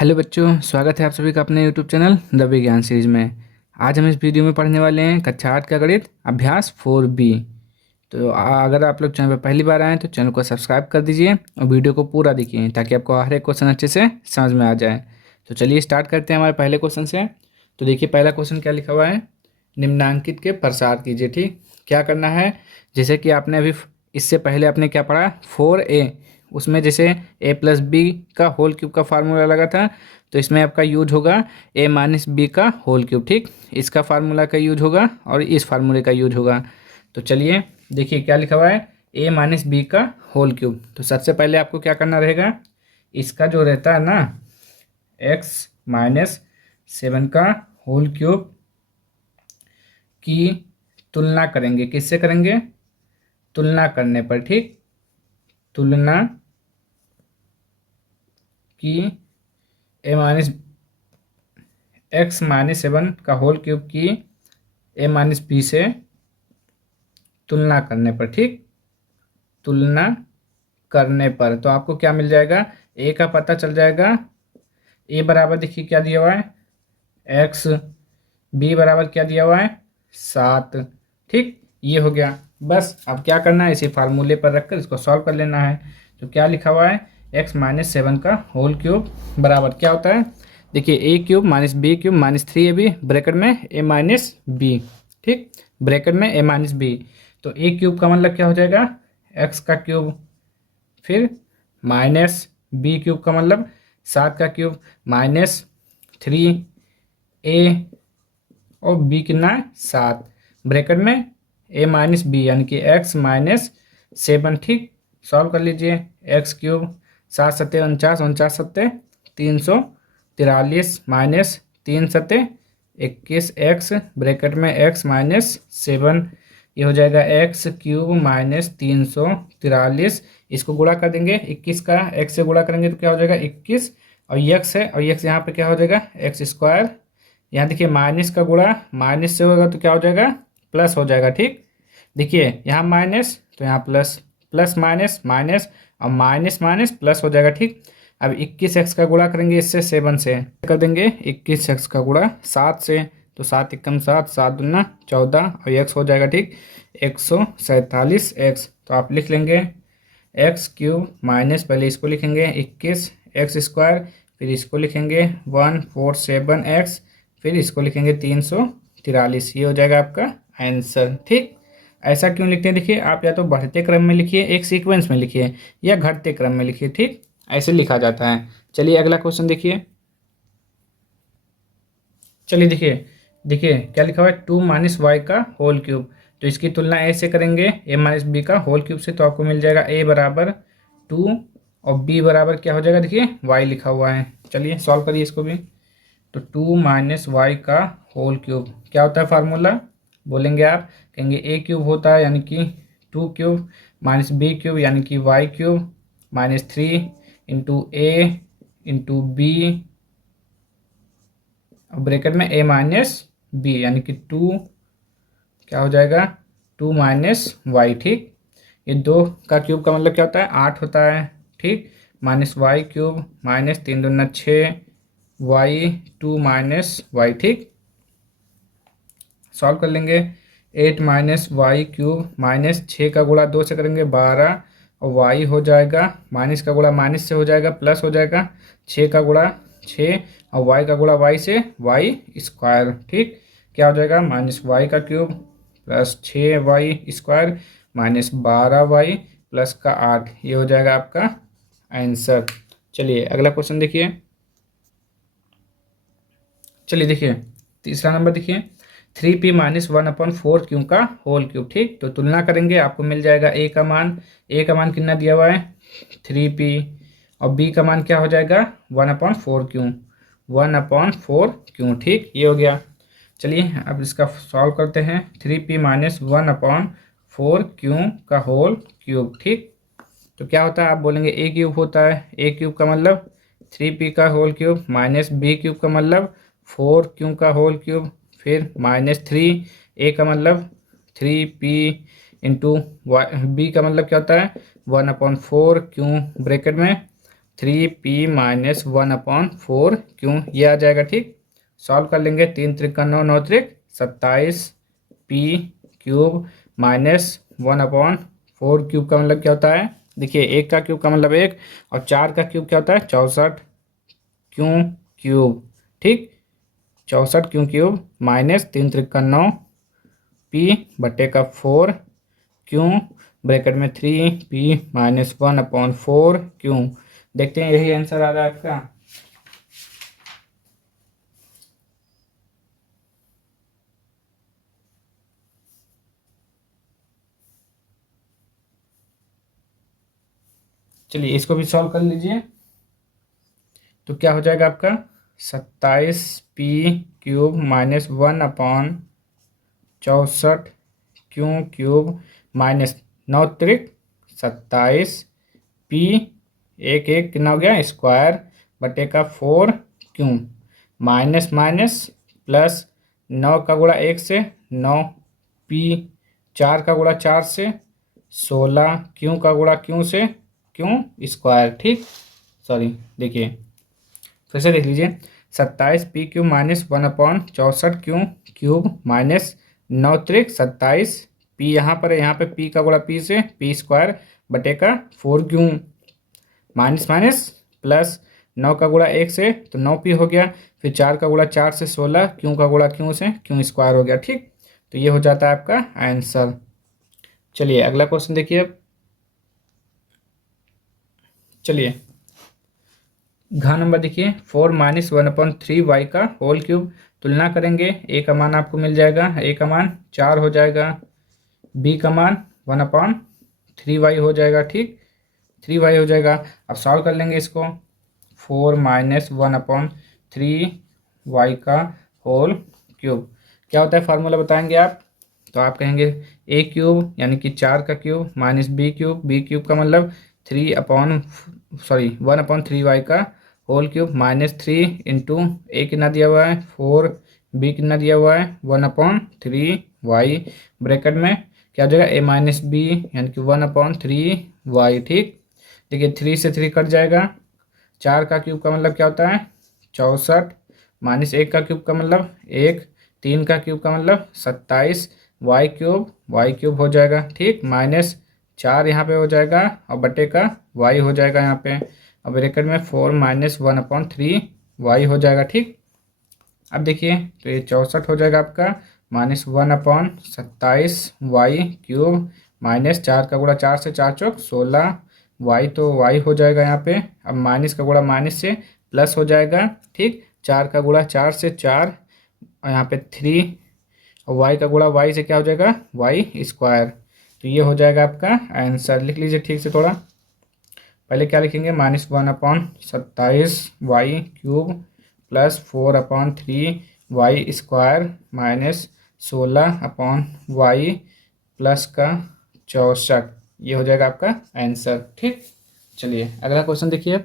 Hello बच्चों, स्वागत है आप सभी का अपने यूट्यूब चैनल द विज्ञान सीरीज में। आज हम इस वीडियो में पढ़ने वाले हैं कक्षा 8 का गणित अभ्यास 4B। तो अगर आप लोग चैनल पर पहली बार आए तो चैनल को सब्सक्राइब कर दीजिए और वीडियो को पूरा देखिए ताकि आपको हर एक क्वेश्चन अच्छे से समझ में आ जाए। तो चलिए स्टार्ट करते हैं हमारे पहले क्वेश्चन से। तो देखिए पहला क्वेश्चन क्या लिखा हुआ है, निम्नांकित के प्रसार कीजिए। ठीक, क्या करना है, जैसे कि आपने अभी इससे पहले आपने क्या पढ़ा 4A, उसमें जैसे a+b का होल क्यूब का फार्मूला लगा था, तो इसमें आपका यूज होगा a-b का होल क्यूब। ठीक, इसका फार्मूला का यूज होगा और इस फार्मूले का यूज होगा। तो चलिए देखिए क्या लिखा हुआ है, a-b का होल क्यूब। तो सबसे पहले आपको क्या करना रहेगा, इसका जो रहता है ना x-7 का होल क्यूब की तुलना करेंगे। किससे करेंगे, तुलना करने पर। ठीक, तुलना की x-7 का होल क्यूब की a-b से तुलना करने पर। ठीक, तुलना करने पर तो आपको क्या मिल जाएगा, a का पता चल जाएगा। a बराबर देखिए क्या दिया हुआ है x, b बराबर क्या दिया हुआ है 7। ठीक, ये हो गया। बस अब क्या करना है, इसी फार्मूले पर रखकर इसको सॉल्व कर लेना है। तो क्या लिखा हुआ है, x-7 का होल क्यूब बराबर क्या होता है, देखिए a³ minus b³ minus 3ab bracket में a-b। ठीक, ब्रैकेट में a-b। तो a³ का मतलब क्या हो जाएगा, x का क्यूब, फिर माइनस b³ का मतलब 7 का क्यूब, माइनस 3a और b कितना है 7, ब्रैकेट में a-b यानी कि x-7। ठीक, सॉल्व कर लीजिए, x³ 7×7 49, 49×7 343 माइनस 3×7 21 x ब्रैकेट में x-7, ये हो जाएगा x³ माइनस 343। इसको गुणा कर देंगे, 21 का x से गुणा करेंगे तो क्या हो जाएगा 21, और x है और x यहाँ पे क्या हो जाएगा x²। यहाँ देखिए माइनस का गुणा माइनस से होगा तो क्या हो जाएगा प्लस हो जाएगा। ठीक, देखिए यहाँ माइनस तो यहाँ प्लस, प्लस माइनस माइनस और माइनस माइनस प्लस हो जाएगा। ठीक, अब 21x का गुणा करेंगे इससे 7 से, कर देंगे 21x का गुणा 7 से, तो 7 एकम 7, 7 दूना 14 और x हो जाएगा ठीक 147x। तो आप लिख लेंगे x³ माइनस, पहले इसको लिखेंगे 21 x², फिर इसको लिखेंगे 147x, फिर इसको लिखेंगे 343। ये हो जाएगा आपका आंसर। ठीक, ऐसा क्यों लिखते हैं, देखिए आप या तो बढ़ते क्रम में लिखिए, एक सीक्वेंस में लिखिए, या घटते क्रम में लिखिए। ठीक, ऐसे लिखा जाता है। चलिए अगला क्वेश्चन देखिए। चलिए देखिए, देखिए क्या लिखा हुआ है 2-y का होल क्यूब। तो इसकी तुलना a से करेंगे, a-b का होल क्यूब से, तो आपको मिल जाएगा a बराबर 2 और b बराबर क्या हो जाएगा, देखिए y लिखा हुआ है। चलिए सॉल्व करिए इसको भी। तो 2-y का होल क्यूब क्या होता है फार्मूला, बोलेंगे आप, कहेंगे a³ होता है यानी कि 2³ माइनस b³ यानी कि y³ माइनस 3 × a × b और ब्रैकेट में a-b यानी कि 2 क्या हो जाएगा 2 - y। ठीक, ये 2 का क्यूब का मतलब क्या होता है 8 होता है। ठीक, माइनस y³ माइनस 3 दूना 6 y2 माइनस y। ठीक, सॉल्व कर लेंगे 8 y³ माइनस 6 का गुणा 2 से करेंगे 12 और y हो जाएगा, माइनस का गुणा माइनस से हो जाएगा प्लस हो जाएगा, 6 का गुणा 6 और y का गुणा y से y²। ठीक, क्या हो जाएगा -y का cube plus 6y² minus 12y plus का 8। ये हो जाएगा आपका आंसर। चलिए अगला क्वेश्चन देखिए। चलिए देखिए तीसरा नंबर देखिए 3p - 1/4 का होल क्यूब। ठीक, तो तुलना करेंगे, आपको मिल जाएगा a का मान कितना दिया हुआ है 3p और b का मान क्या हो जाएगा 1/4। ठीक, ये हो गया। चलिए अब इसका सॉल्व करते हैं। 3p - 1/4 का होल क्यूब। ठीक, तो क्या होता है, आप बोलेंगे a³ होता है, a³ का मतलब 3p का होल क्यूब माइनस b³ का मतलब 4q का होल क्यूब, फिर -3a का मतलब 3p इंटू b का मतलब क्या होता है 1/4 ब्रैकेट में 3p-1/4 क्यों ये आ जाएगा। ठीक, सॉल्व कर लेंगे। 3 त्रिक 9, 9 त्रिक 27 p³ -1/4 का मतलब क्या होता है। देखिए, 1 का क्यूब का मतलब 1 और 4 का क्यूब क्या होता है 64 क्यों क्यूब। ठीक, 64 क्यूब माइनस 3 त्रिक 9 p/4 क्यों ब्रैकेट में 3p-1/4 क्यों। देखते हैं यही आंसर आ रहा है आपका। चलिए इसको भी सॉल्व कर लीजिए। तो क्या हो जाएगा आपका 27p³ -1/64 क्यूब माइनस 9 त्रिक 27 p, एक एक कितना हो गया स्क्वायर बटे का 4 क्यों माइनस माइनस प्लस 9 का गुणा 1 से 9p, 4 का गुणा 4 से 16 क्यों से क्यों स्क्वायर। ठीक, सॉरी देखिए फिर से देख लीजिए। 27p³ -1/64 क्यूब माइनस 9 त्रिक 27 p यहाँ पर है, यहाँ पे p का गुणा p से p² बटे का 4 क्यों माइनस माइनस प्लस 9 का गुणा 1 से तो 9p हो गया, फिर 4 का गुणा 4 से 16 क्यों से क्यों स्क्वायर हो गया। ठीक, तो ये हो जाता है आपका आंसर। चलिए अगला क्वेश्चन देखिए। चलिए घ नंबर देखिए 4-1/3y का होल क्यूब। तुलना करेंगे, ए का मान आपको मिल जाएगा, ए का मान 4 हो जाएगा, बी का मान 1/3y हो जाएगा। ठीक, 3y हो जाएगा। अब सॉल्व कर लेंगे इसको। 4-1/3y का होल क्यूब क्या होता है फॉर्मूला बताएंगे आप। तो आप कहेंगे a³ यानी कि 4 का क्यूब माइनस b³ का मतलब 1/3y का होल क्यूब माइनस 3 इंटू ए कितना दिया हुआ है 4, बी कितना दिया हुआ है 1/3y, ब्रैकेट में क्या हो जाएगा a-b यानी कि 1/3y। ठीक, देखिए 3 से 3 कट जाएगा, 4 का क्यूब का मतलब क्या होता है 64 माइनस 1 का क्यूब का मतलब 1, 3 का क्यूब का मतलब 27, y³ हो जाएगा। ठीक, माइनस 4 यहाँ पे हो जाएगा और बटे का y हो जाएगा यहाँ पे, अब ब्रैकेट में 4 -1/3y हो जाएगा। ठीक, अब देखिए तो ये 64 हो जाएगा आपका माइनस 1/27y³ माइनस 4 का गुणा 4 से 4 चौक 16 y, तो y हो जाएगा यहाँ पे। अब माइनस का गुणा माइनस से प्लस हो जाएगा। ठीक, 4 का गुणा 4 से 4 और यहाँ पे 3 और y का गुणा y से क्या हो जाएगा y²। तो ये हो जाएगा आपका आंसर। लिख लीजिए ठीक से थोड़ा। पहले क्या लिखेंगे -1/27y³ plus 4/3y² minus 16/y plus का 64, ये हो जाएगा आपका आंसर। ठीक, चलिए अगला क्वेश्चन देखिए।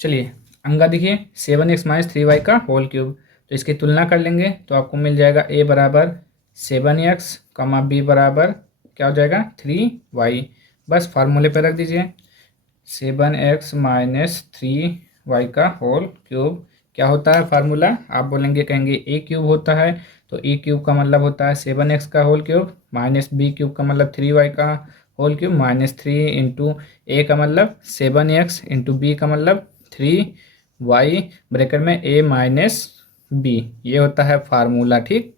चलिए अंगा देखिए 7x - 3y का होल क्यूब। तो इसकी तुलना कर लेंगे तो आपको मिल जाएगा a बराबर 7x, b बराबर क्या हो जाएगा 3y। बस फार्मूले पे रख दीजिए। 7x - 3y का होल क्यूब क्या होता है फार्मूला, आप बोलेंगे कहेंगे a³ होता है, तो a³ का मतलब होता है 7x का होल क्यूब माइनस b³ का मतलब 3y का whole cube minus 3 into a का मतलब 7x इंटू b का मतलब 3y, ब्रैकेट में a - b, ये होता है फार्मूला। ठीक,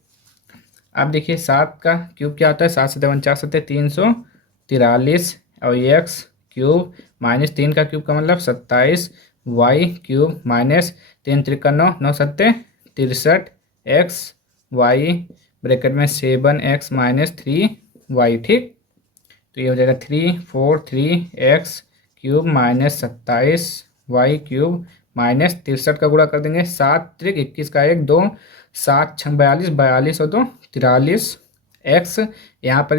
आप देखिए 7 का क्यूब क्या होता है 7 × 7 = 343 और x³ माइनस 3 का क्यूब का मतलब 27y³ माइनस 3 त्रिक 9, 9 7 63 xy, ब्रैकेट में 7x - 3y। ठीक, तो ये हो जाएगा 343x³ माइनस 27y³ माइनस 63 का गुणा कर देंगे, 7 त्रिक 21 का 1 2, 7 6 42, 42 और 2 43, x यहाँ पर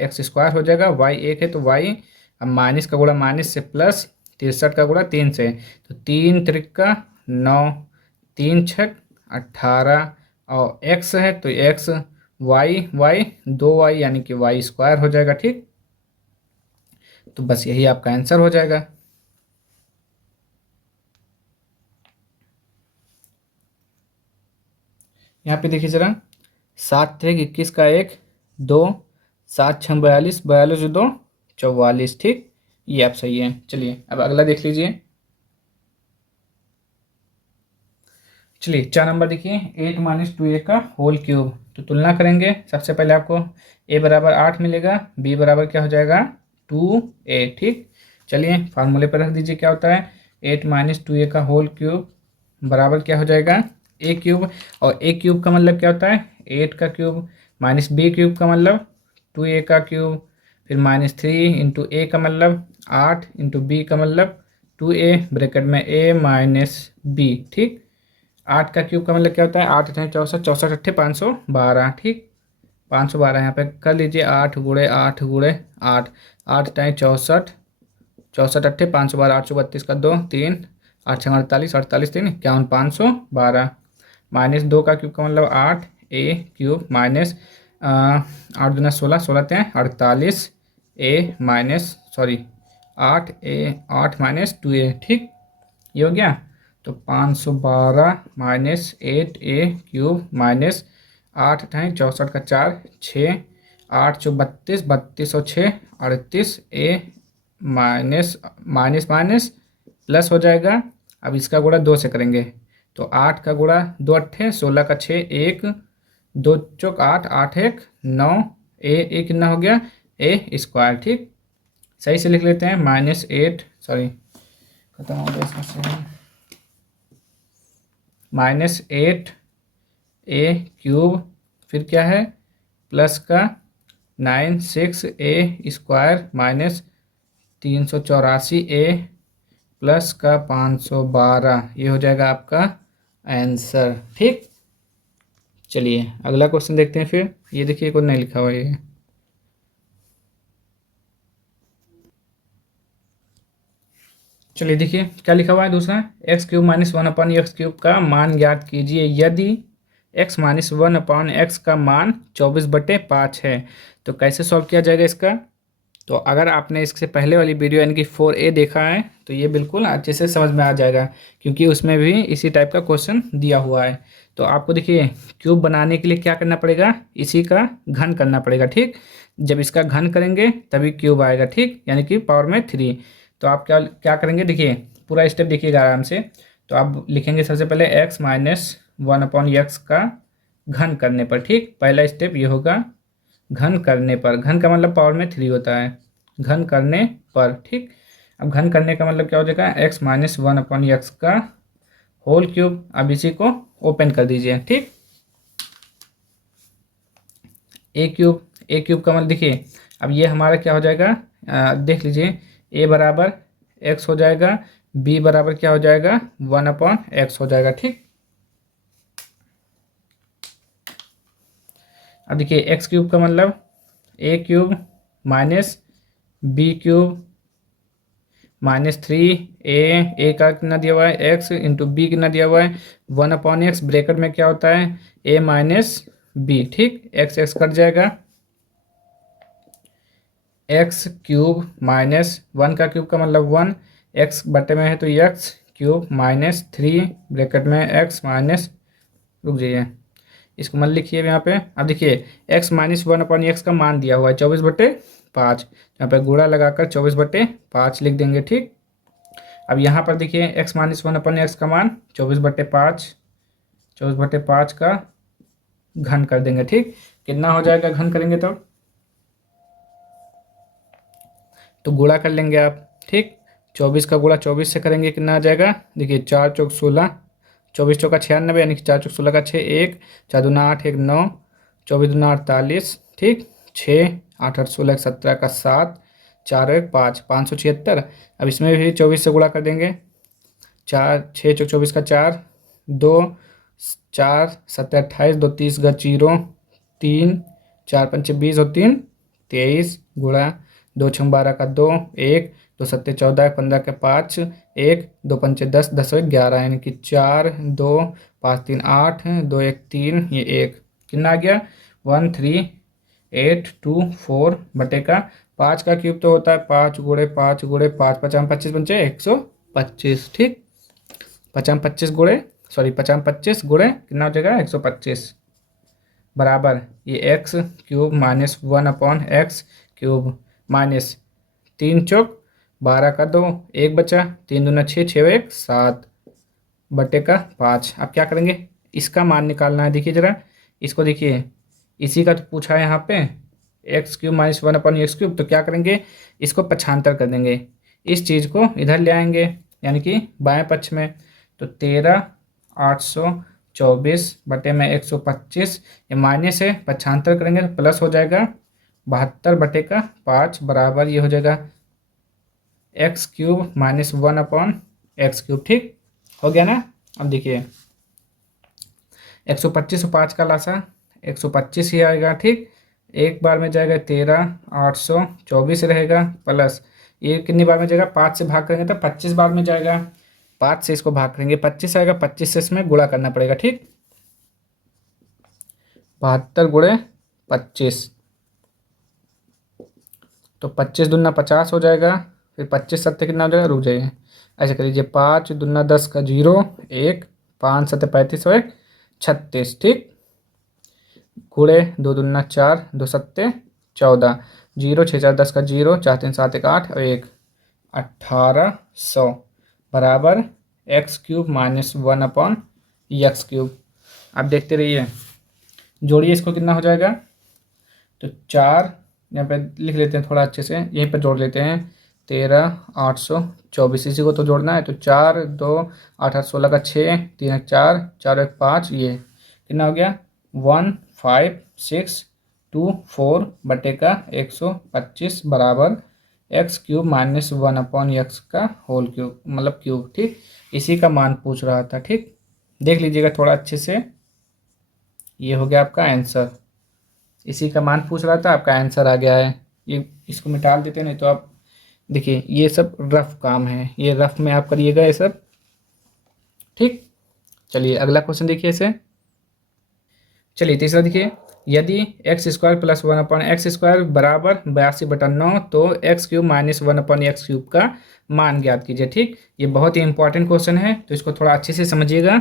x² हो जाएगा, y 1 है तो y, अब माइनस का गुणा माइनस से प्लस 63 का गुणा 3 से, तो 3 त्रिक का 9, 3 6 18 और x है तो x y 2y यानी कि y² हो जाएगा। ठीक, तो बस यही आपका आंसर हो जाएगा। यहाँ पे देखिए ज़रा, 7 × 21 का 1, 2, 7 × 6 = 42, 42 × 2 = 44। ठीक, ये आप सही है। चलिए अब अगला देख लीजिए। चलिए 4 नंबर देखिए, 8 - 2a का होल क्यूब। तो तुलना करेंगे। सबसे पहले आपको a बराबर 8 मिलेगा, b बराबर क्या हो जाएगा 2a। ठीक, चलिए फार्मूले पर रख दीजिए। क्या होता है 8 - 2a का होल क्यूब बराबर क्या हो जाएगा a क्यूब। और a क्यूब का मतलब क्या होता है 8 का क्यूब, माइनस b क्यूब का मतलब 2a का क्यूब, फिर -3 × a का मतलब 8 × b का मतलब 2a, ब्रैकेट में a माइनस b। ठीक, 8 का क्यूब का मतलब क्या होता है 8 × 64, 64 × 8 = 512। ठीक, 512 यहाँ पे कर लीजिए, 8 × 8 × 8, 8 × 64, 64 × 8 = 512, 832 का 2 3, 8 × 48, 48 3 51, 512। -2 का क्यूब का मतलब 8a क्यूब माइनस 8 दूना 16, 16 3 48 a माइनस 8 माइनस 2a। ठीक, ये हो गया। तो 512 - 8a क्यूब माइनस 8 × 64 का 4, 6, 8 × 32, 32 और 6 38 a minus minus minus plus हो जाएगा। अब इसका गुणा 2 से करेंगे। तो 8 का गुणा 2 8, 16 का 6, 1 2 चौक 8, 8 1 9, ए कितना हो गया a²। ठीक, सही से लिख लेते हैं, -8 खत्म हो गया इसमें से, -8a क्यूब, फिर क्या है प्लस का 96a² माइनस 384a प्लस का 512। ये हो जाएगा आपका आंसर। ठीक, चलिए अगला क्वेश्चन देखते हैं। फिर ये देखिए कोई नहीं लिखा हुआ है ये। चलिए देखिए क्या लिखा हुआ है दूसरा, x³ - 1/x³ का मान ज्ञात कीजिए यदि x - 1/x का मान 24/5 है। तो कैसे सॉल्व किया जाएगा इसका। तो अगर आपने इससे पहले वाली वीडियो यानी कि 4a देखा है तो ये बिल्कुल अच्छे से समझ में आ जाएगा, क्योंकि उसमें भी इसी टाइप का क्वेश्चन दिया हुआ है। तो आपको देखिए क्यूब बनाने के लिए क्या करना पड़ेगा, इसी का घन करना पड़ेगा। ठीक, जब इसका घन करेंगे तभी क्यूब आएगा। ठीक, यानी कि पावर में 3। तो आप क्या क्या करेंगे, देखिए पूरा स्टेप देखिएगा आराम से। तो आप लिखेंगे सबसे पहले x - 1/x का घन करने पर। ठीक, पहला स्टेप ये होगा घन करने पर। घन का मतलब पावर में 3 होता है, घन करने पर। ठीक, अब घन करने का मतलब क्या हो जाएगा x - 1/x का होल क्यूब। अब इसी को ओपन कर दीजिए। ठीक, a क्यूब का मतलब देखिए अब ये हमारा क्या हो जाएगा, देख लीजिए a बराबर x हो जाएगा, b बराबर क्या हो जाएगा 1/x हो जाएगा। ठीक, अब देखिए x³ का मतलब a³ माइनस b³ -3a का कितना दिया हुआ है x इंटू बी कितना दिया हुआ है 1/x, ब्रैकेट में क्या होता है a माइनस बी। ठीक, x x कट जाएगा, x³ -1 का क्यूब का मतलब 1, x बटे में है तो x³ -3 ब्रैकेट में x माइनस, रुक जाइए इसको मत लिखिए यहाँ पे। अब देखिए x - 1/x का मान दिया हुआ है 24/5, यहाँ पे गुणा लगाकर 24/5 लिख देंगे। ठीक, अब यहाँ पर देखिए x - 1/x का मान 24/5, 24/5 का घन कर देंगे। ठीक, कितना हो जाएगा घन करेंगे तो गुणा कर लेंगे आप। ठीक, 24 का गुणा 24 से करेंगे कितना आ जाएगा, देखिए 4 चौक 16, 24 चौका 96 यानी कि 4 चौक 16 का 6, 1 4 दूना 8 1 9, 24 दूना 48। ठीक, 6 8 8 16 17 का 7, 4 1 5, 576। अब इसमें भी 24 से गुणा कर देंगे, 4 6 चौक 24 का 4, 2 4 7 28, 2 30 का 0, 3 4 5 20 और 3 23 गुणा 2 6 12 का 2, 1 2 7 14 15 के 5, 1 2 5 10 10 और 11 यानी कि 4 2 5 3 8 2 1 3, ये 1 कितना आ गया 1384 बटे का 5 का क्यूब तो होता है 5 × 5 × 5, 50 25 पंचे 125, ठीक। 50 25 गुणे कितना हो जाएगा 125 बराबर ये x cube minus 1/x³ minus 3 × 4 = 12 का 2 1 बचा 3 दूना 6 6 1 7 बटे का 5। अब क्या करेंगे, इसका मान निकालना है। देखिए जरा इसको, देखिए इसी का तो पूछा है यहाँ पे x³ माइनस 1/x³। तो क्या करेंगे, इसको पक्षांतर कर देंगे, इस चीज़ को इधर ले आएंगे यानी कि बाएं पक्ष में। तो 13/824 बटे में 125, ये माइनस है, पक्षांतर करेंगे तो प्लस हो जाएगा 72 बटे का 5 बराबर ये हो जाएगा x³ माइनस 1/x³, ठीक हो गया ना। अब देखिए 125 और 5 का लासा 125 ही आएगा, ठीक। एक बार में जाएगा 13/824 रहेगा प्लस ये कितनी बार में जाएगा, 5 से भाग करेंगे तो 25 बार में जाएगा। 5 से इसको भाग करेंगे 25 आएगा, 25 से इसमें गुणा करना पड़ेगा, ठीक। 72 × 25 तो 25 दूना 50 हो जाएगा, फिर 25 सत्ते कितना हो जाएगा, रुक जाइए ऐसे कर लीजिए 5 दूना 10 का 0 1 5 सत्ते 35 और 1 36, ठीक। गुणे 2 दूना 4 2 सत्ते 14 0 6 4 10 का 0 4 3 7 1 8 और 1 1800 बराबर x³ माइनस 1/x³। अब देखते रहिए, जोड़िए इसको कितना हो जाएगा। तो 4 यहाँ पे लिख लेते हैं थोड़ा अच्छे से, यहीं पर जोड़ लेते हैं 13/824 इसी को तो जोड़ना है। तो 4 2 8 8 16 का 6 3 1 4 4 1 5 ये कितना हो गया 15624 बटे का 125 बराबर x³ माइनस 1/x का होल क्यूब मतलब क्यूब, ठीक। इसी का मान पूछ रहा था, ठीक। देख लीजिएगा थोड़ा अच्छे से, ये हो गया आपका आंसर। इसी का मान पूछ रहा था, आपका आंसर आ गया है। ये इसको मिटा देते हैं, नहीं तो आप देखिए ये सब रफ काम है, ये रफ में आप करिएगा ये सब, ठीक। चलिए अगला क्वेश्चन देखिए इसे। चलिए तीसरा देखिए, यदि x² + 1/x² बराबर 82/9 तो x³ माइनस 1/x³ का मान ज्ञात कीजिए, ठीक। ये बहुत ही इंपॉर्टेंट क्वेश्चन है, तो इसको थोड़ा अच्छे से समझिएगा।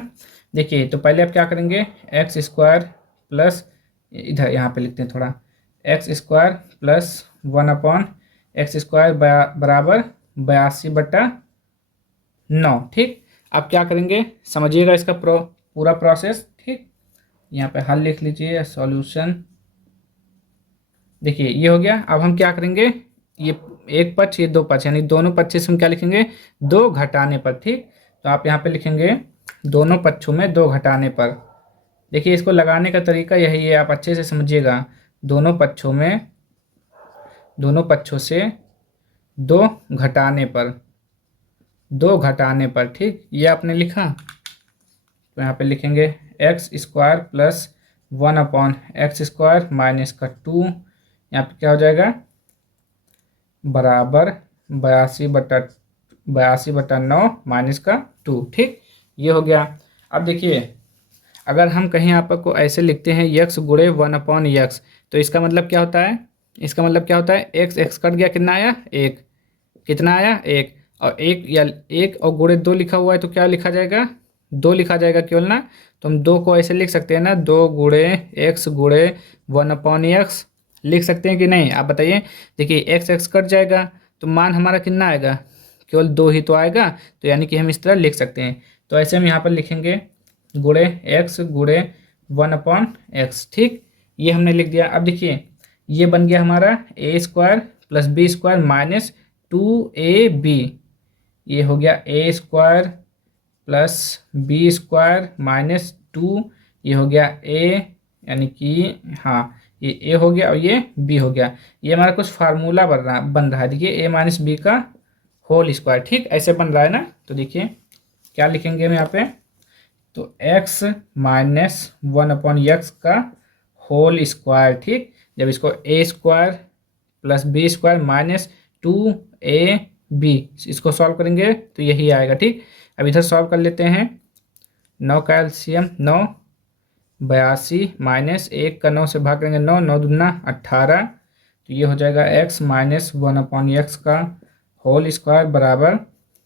देखिए तो पहले आप क्या करेंगे, x² प्लस इधर यहाँ पे लिखते हैं थोड़ा x² + 1/x² बराबर 82/9, ठीक। अब क्या करेंगे समझिएगा इसका पूरा प्रोसेस, ठीक। यहाँ पे हल लिख लीजिए सॉल्यूशन। देखिए ये हो गया। अब हम क्या करेंगे, ये एक पक्ष ये दो पक्ष यानी दोनों पक्ष से हम क्या लिखेंगे 2 घटाने पर, ठीक। तो आप यहाँ पे लिखेंगे दोनों पक्षों में 2 घटाने पर। देखिए इसको लगाने का तरीका यही है, आप अच्छे से समझिएगा। दोनों पक्षों से 2 घटाने पर, ठीक। ये आपने लिखा, तो यहाँ पे लिखेंगे x² + 1/x² माइनस का 2 यहाँ पे क्या हो जाएगा बराबर 82/9 माइनस का 2, ठीक। ये हो गया। अब देखिए अगर हम कहीं आपको ऐसे लिखते हैं x गुणे 1/x, तो इसका मतलब क्या होता है, x कट गया कितना आया 1, कितना आया 1, और 1 या 1 और गुणे 2 लिखा हुआ है तो क्या लिखा जाएगा 2 लिखा जाएगा केवल ना। तो हम 2 को ऐसे लिख सकते हैं ना, 2 गुणे x गुणे 1/x लिख सकते हैं कि नहीं, आप बताइए। देखिए x कट जाएगा तो मान हमारा कितना आएगा, केवल 2 ही तो आएगा, तो यानी कि हम इस तरह लिख सकते हैं। तो ऐसे हम यहाँ पर लिखेंगे गुणे x गुणे 1/x, ठीक। ये हमने लिख दिया। अब देखिए ये बन गया हमारा a² + b² माइनस 2ab, ये हो गया a² + b² माइनस 2, ये हो गया a यानी कि हाँ ये a हो गया और ये b हो गया। ये हमारा कुछ फार्मूला बन रहा है। देखिए a - b का होल स्क्वायर, ठीक ऐसे बन रहा है ना। तो देखिए क्या लिखेंगे हम यहाँ पे, तो x - 1/x का होल स्क्वायर, ठीक। जब इसको a² + b² माइनस 2ab इसको सॉल्व करेंगे तो यही आएगा, ठीक। अब इधर सॉल्व कर लेते हैं। 9 का एलसीएम 9 82 माइनस 1 का 9 से भाग करेंगे 9 9 दूना 18, तो ये हो जाएगा एक्स माइनस 1/x का होल स्क्वायर बराबर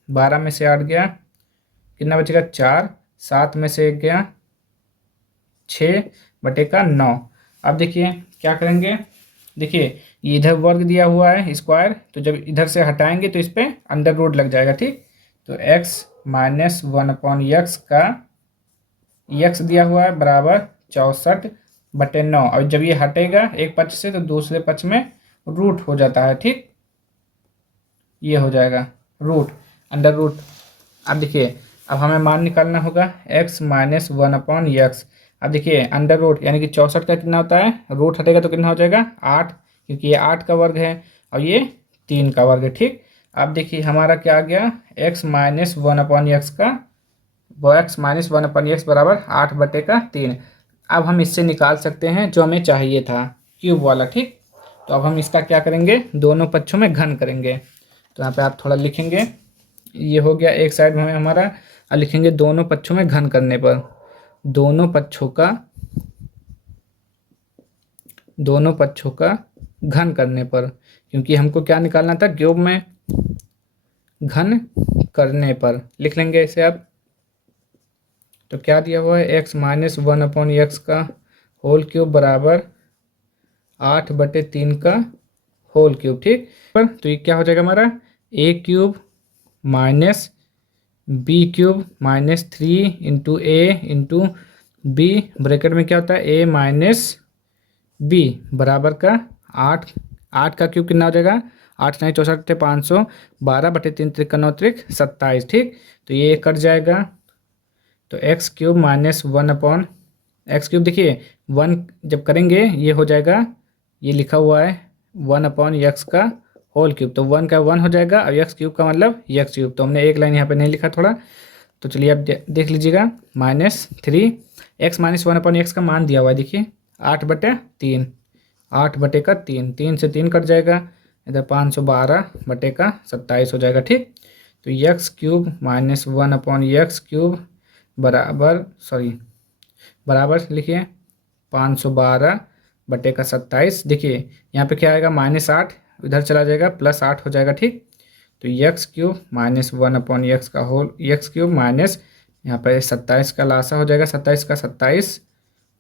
12 में से 8 गया, कितना बचेगा 4, 7 में से 1 गया 6/9। अब देखिए क्या करेंगे, देखिए ये इधर वर्ग दिया हुआ है स्क्वायर, तो जब इधर से हटाएंगे तो इस पर अंडर रूट लग जाएगा, ठीक। तो x माइनस 1/x का x दिया हुआ है बराबर 64/9, और जब ये हटेगा एक पक्ष से तो दूसरे पक्ष में रूट हो जाता है, ठीक। ये हो जाएगा रूट, अंडर रूट। अब देखिए अब हमें मान निकालना होगा x माइनस 1/x। अब देखिए अंडर रूट यानी कि 64 का कितना होता है, रूट हटेगा तो कितना हो जाएगा 8, क्योंकि ये 8 का वर्ग है और ये 3 का वर्ग है, ठीक। अब देखिए हमारा क्या आ गया, x माइनस 1/x का वो x माइनस 1/x बराबर 8/3। अब हम इससे निकाल सकते हैं जो हमें चाहिए था, क्यूब वाला, ठीक। तो अब हम इसका क्या करेंगे, दोनों पक्षों में घन करेंगे। तो यहाँ पे आप थोड़ा लिखेंगे, ये हो गया एक साइड में हमारा, और लिखेंगे दोनों पक्षों में घन करने पर, दोनों पक्षों का घन करने पर, क्योंकि हमको क्या निकालना था, क्यूब में घन करने पर लिख लेंगे इसे आप। तो क्या दिया हुआ है, x माइनस 1/x का होल क्यूब बराबर 8/3 का होल क्यूब, ठीक। पर तो ये क्या हो जाएगा हमारा, a cube minus b cube minus 3 into A into B, bracket में क्या होता है a माइनस b बराबर का 8 का क्यूब कितना हो जाएगा, 8 नहीं 64 512/3 3 ठीक। तो ये कट जाएगा, तो X cube minus 1/x cube, देखिए 1 जब करेंगे ये हो जाएगा, ये लिखा हुआ है 1/x का होल क्यूब, तो 1 का 1 हो जाएगा, और x क्यूब का मतलब x क्यूब, तो हमने एक लाइन यहाँ पे नहीं लिखा थोड़ा, तो चलिए अब देख लीजिएगा -3 x माइनस 1/x का मान दिया हुआ है, देखिए 8/3, 8/3, 3 से 3 कट जाएगा, इधर 512/27 हो जाएगा, ठीक। तो x cube minus 1/x cube बराबर लिखिए 512/27। देखिए यहाँ पे क्या आएगा, -8 इधर चला जाएगा, +8 हो जाएगा, ठीक। तो x क्यूब माइनस 1/x का होल, x क्यूब माइनस यहाँ पे 27 का लासा हो जाएगा, 27 का 27,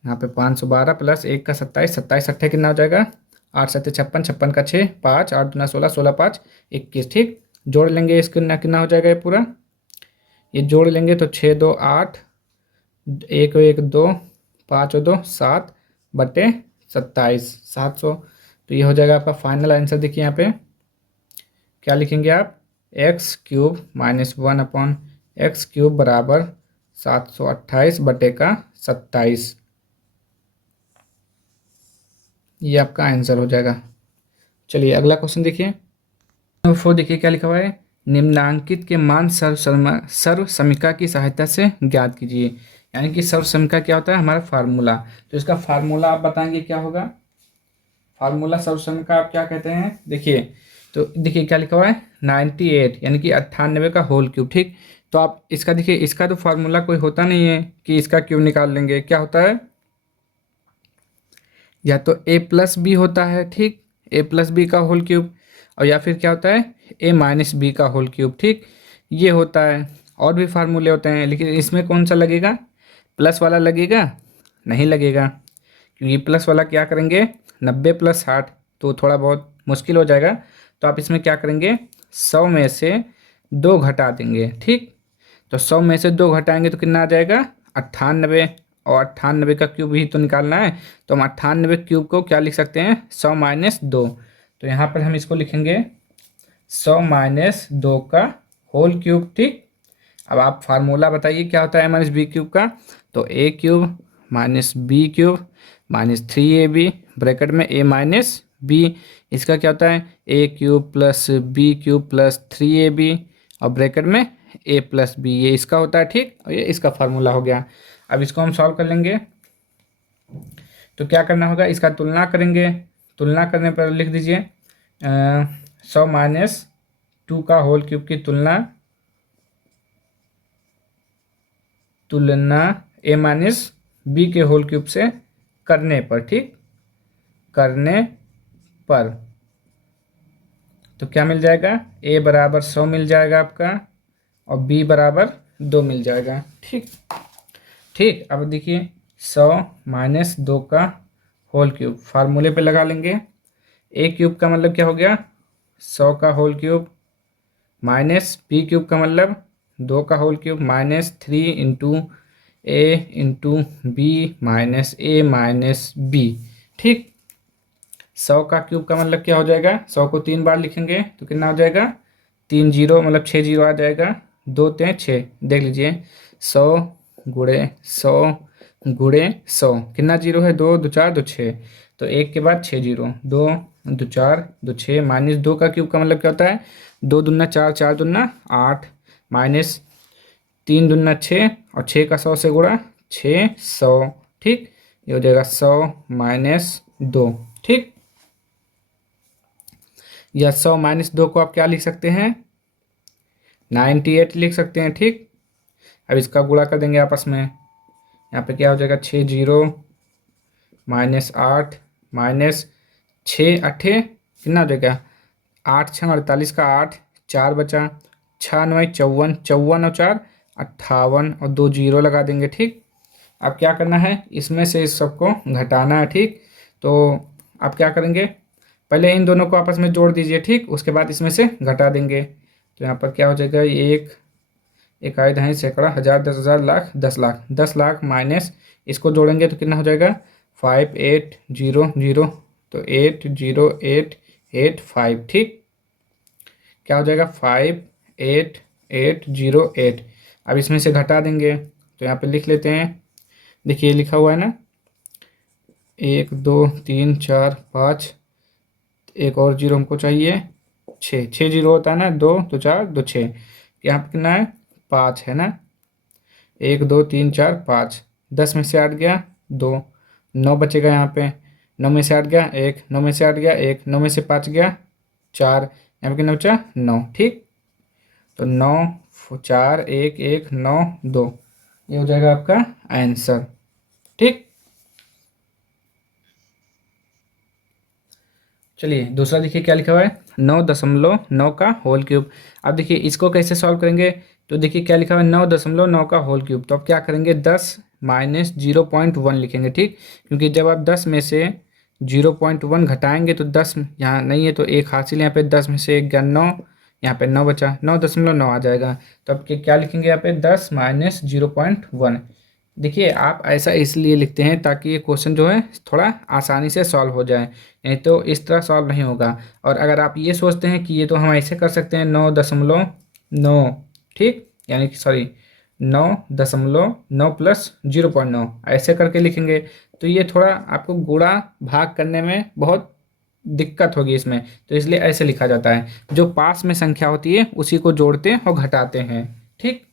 यहाँ पे 512 प्लस 1 का 27, 27 अट्ठे कितना हो जाएगा 8 7 56, 56 का 6, 5 8 दूना 16, 16 5 21, ठीक। जोड़ लेंगे इसको कितना कितना हो जाएगा, ये पूरा ये जोड़ लेंगे तो 6 2 8, 1 1 2, 5 2 7/27, 700। तो ये हो जाएगा आपका फाइनल आंसर। देखिए यहाँ पे क्या लिखेंगे आप, x cube minus 1/x cube बराबर 728/27, ये आपका आंसर हो जाएगा। चलिए अगला क्वेश्चन देखिए, 4 देखिए क्या लिखा हुआ है, निम्नांकित के मान सर्व समीकरण की सहायता से ज्ञात कीजिए। यानी कि सर्व समीकरण क्या होता है, हमारा फार्मूला। तो इसका फार्मूला आप बताएंगे क्या होगा, फार्मूला सर्व समीकरण आप क्या कहते हैं, देखिए तो देखिए क्या लिखा हुआ है 98 यानी कि 98 का होल क्यूब, ठीक। तो आप इसका देखिए, इसका तो फार्मूला कोई होता नहीं है कि इसका क्यूब निकाल लेंगे, क्या होता है, या तो a+b होता है, ठीक, a+b का होल क्यूब, और या फिर क्या होता है a-b का होल क्यूब, ठीक, ये होता है। और भी फार्मूले होते हैं, लेकिन इसमें कौन सा लगेगा, प्लस वाला लगेगा, नहीं लगेगा, क्योंकि प्लस वाला क्या करेंगे 90 + 60, तो थोड़ा बहुत मुश्किल हो जाएगा। तो आप इसमें क्या करेंगे, 100 में से 2 घटा देंगे, ठीक। तो 100 में से 2 घटाएंगे तो कितना आ जाएगा 98, और 98 का क्यूब ही तो निकालना है, तो हम 98 क्यूब को क्या लिख सकते हैं 100 - 2। तो यहाँ पर हम इसको लिखेंगे 100 - 2 का होल क्यूब, ठीक। अब आप फार्मूला बताइए क्या होता है -b क्यूब का, तो a cube minus b cube minus 3ab bracket में a - b, इसका क्या होता है a cube plus b cube plus 3ab और ब्रैकेट में a + b, ये इसका होता है, ठीक। और ये इसका फार्मूला हो गया। अब इसको हम सॉल्व कर लेंगे, तो क्या करना होगा, इसका तुलना करेंगे, तुलना करने पर लिख दीजिए 100 - 2 का होल क्यूब की तुलना a - b के होल क्यूब से करने पर, ठीक, करने पर तो क्या मिल जाएगा, ए बराबर 100 मिल जाएगा आपका और बी बराबर 2 मिल जाएगा। ठीक ठीक, अब देखिए 100 माइनस 2 का होल क्यूब फार्मूले पे लगा लेंगे। ए क्यूब का मतलब क्या हो गया, 100 का whole cube minus B cube का मतलब 2 का whole cube minus 3 into A into B minus A minus B. ठीक, 100 का क्यूब का मतलब क्या हो जाएगा, 100 को 3 बार लिखेंगे तो कितना हो जाएगा, 3 जीरो मतलब 6 जीरो आ जाएगा, 2 3 6। देख लीजिए 100 गुणे 100 गुणे 100 कितना जीरो है, 2 2 4 2 6, तो एक के बाद 6 जीरो, 2 2 4 2 6 माइनस 2 का क्यूब का मतलब क्या होता है, 2 दूना 4 4 दूना 8 माइनस 3 दूना 6 और 6 का 100 से गुणा 600। ठीक, ये हो जाएगा 100 माइनस 2। ठीक, या 100 माइनस 2 को आप क्या लिख सकते हैं, 98 लिख सकते हैं। ठीक, अब इसका गुणा कर देंगे आपस में, यहाँ पे क्या हो जाएगा, 6 जीरो माइनस 8 माइनस 6 अट्ठे कितना हो जाएगा, 8 6 48 का 8 4 बचा, 6 9 54 54 और 4 58 और 2 जीरो लगा देंगे। ठीक, अब क्या करना है, इसमें से इस सबको घटाना है। ठीक, तो आप क्या करेंगे, पहले इन दोनों को आपस में जोड़ दीजिए। ठीक, उसके बाद इसमें से घटा देंगे, तो यहाँ पर क्या हो जाएगा, एक इकाई दहाई सैकड़ा हज़ार 10,000 लाख 10 लाख 10 लाख माइनस इसको जोड़ेंगे तो कितना हो जाएगा, 5800, तो 80885। ठीक, क्या हो जाएगा, 58808। अब इसमें से घटा देंगे तो यहाँ पे लिख लेते हैं, देखिए लिखा हुआ है ना, 1 2 3 4 5, एक और जीरो हमको चाहिए, 6 6 जीरो होता है ना, 2 2 4 2 6, यहाँ पे कितना है, 5 है ना, 1 2 3 4 5, 10 में से 8 गया 2, 9 बचेगा यहाँ पे, 9 में से 8 गया 1, 9 में से 8 गया 1, 9 में से 5 गया 4, यहाँ पे कितना बचा 9। ठीक, तो 9 4 1 1 9 2, ये हो जाएगा आपका आंसर। ठीक, चलिए दूसरा देखिए क्या लिखा हुआ है, 9.9 का होल क्यूब। अब देखिए इसको कैसे सॉल्व करेंगे, तो देखिए क्या लिखा हुआ है, 9.9 का होल क्यूब, तो अब क्या करेंगे, 10 माइनस 0.1 लिखेंगे। ठीक, क्योंकि जब आप 10 में से 0.1 घटाएंगे तो 10 यहाँ नहीं है तो एक हासिल, यहाँ पे 10 में से 1 गया 9, यहाँ पे 9 बचा, 9.9 आ जाएगा। तो अब क्या लिखेंगे यहाँ पे, 10 माइनस 0.1। देखिए आप ऐसा इसलिए लिखते हैं ताकि ये क्वेश्चन जो है थोड़ा आसानी से सॉल्व हो जाए, नहीं तो इस तरह सॉल्व नहीं होगा। और अगर आप ये सोचते हैं कि ये तो हम ऐसे कर सकते हैं 9.9, ठीक, यानी कि सॉरी 9.9 प्लस 0.9 ऐसे करके लिखेंगे, तो ये थोड़ा आपको गुणा भाग करने में बहुत दिक्कत होगी इसमें, तो इसलिए ऐसे लिखा जाता है, जो पास में संख्या होती है उसी को जोड़ते और घटाते हैं। ठीक,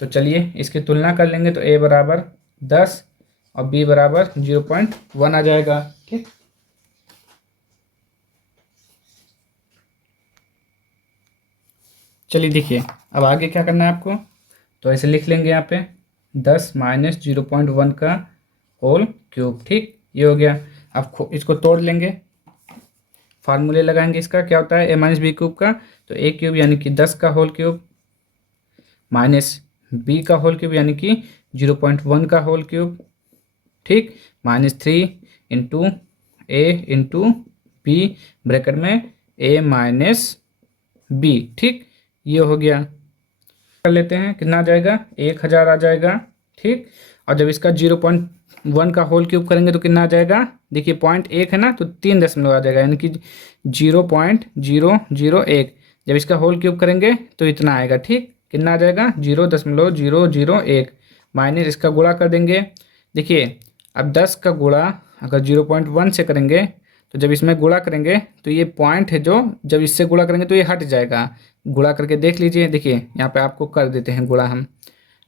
तो चलिए इसकी तुलना कर लेंगे, तो a बराबर 10 और b बराबर 0.1 आ जाएगा। ठीक, चलिए देखिए अब आगे क्या करना है आपको, तो ऐसे लिख लेंगे यहाँ पे 10 माइनस 0.1 का होल क्यूब। ठीक, ये हो गया। अब इसको तोड़ लेंगे, फार्मूले लगाएंगे, इसका क्या होता है, a माइनस बी क्यूब का, तो a क्यूब यानी कि 10 का होल क्यूब माइनस b का होल क्यूब यानी कि 0.1 का होल क्यूब। ठीक, minus 3 into A into B bracket में a माइनस बी। ठीक, ये हो गया, कर लेते हैं कितना आ जाएगा, 1000 आ जाएगा। ठीक, और जब इसका 0.1 का होल क्यूब करेंगे तो कितना आ जाएगा, देखिए पॉइंट 1 है ना, तो 3 दशमलव आ जाएगा, यानी कि 0.001। जब इसका होल क्यूब करेंगे तो इतना आएगा। ठीक, कितना आ जाएगा, 0.001 माइनस इसका गुणा कर देंगे। देखिए अब 10 का गुणा अगर 0.1 से करेंगे तो जब इसमें गुणा करेंगे तो ये पॉइंट है, जो जब इससे गुणा करेंगे तो ये हट जाएगा। गुणा करके देख लीजिए, देखिए यहाँ पे आपको कर देते हैं गुणा हम,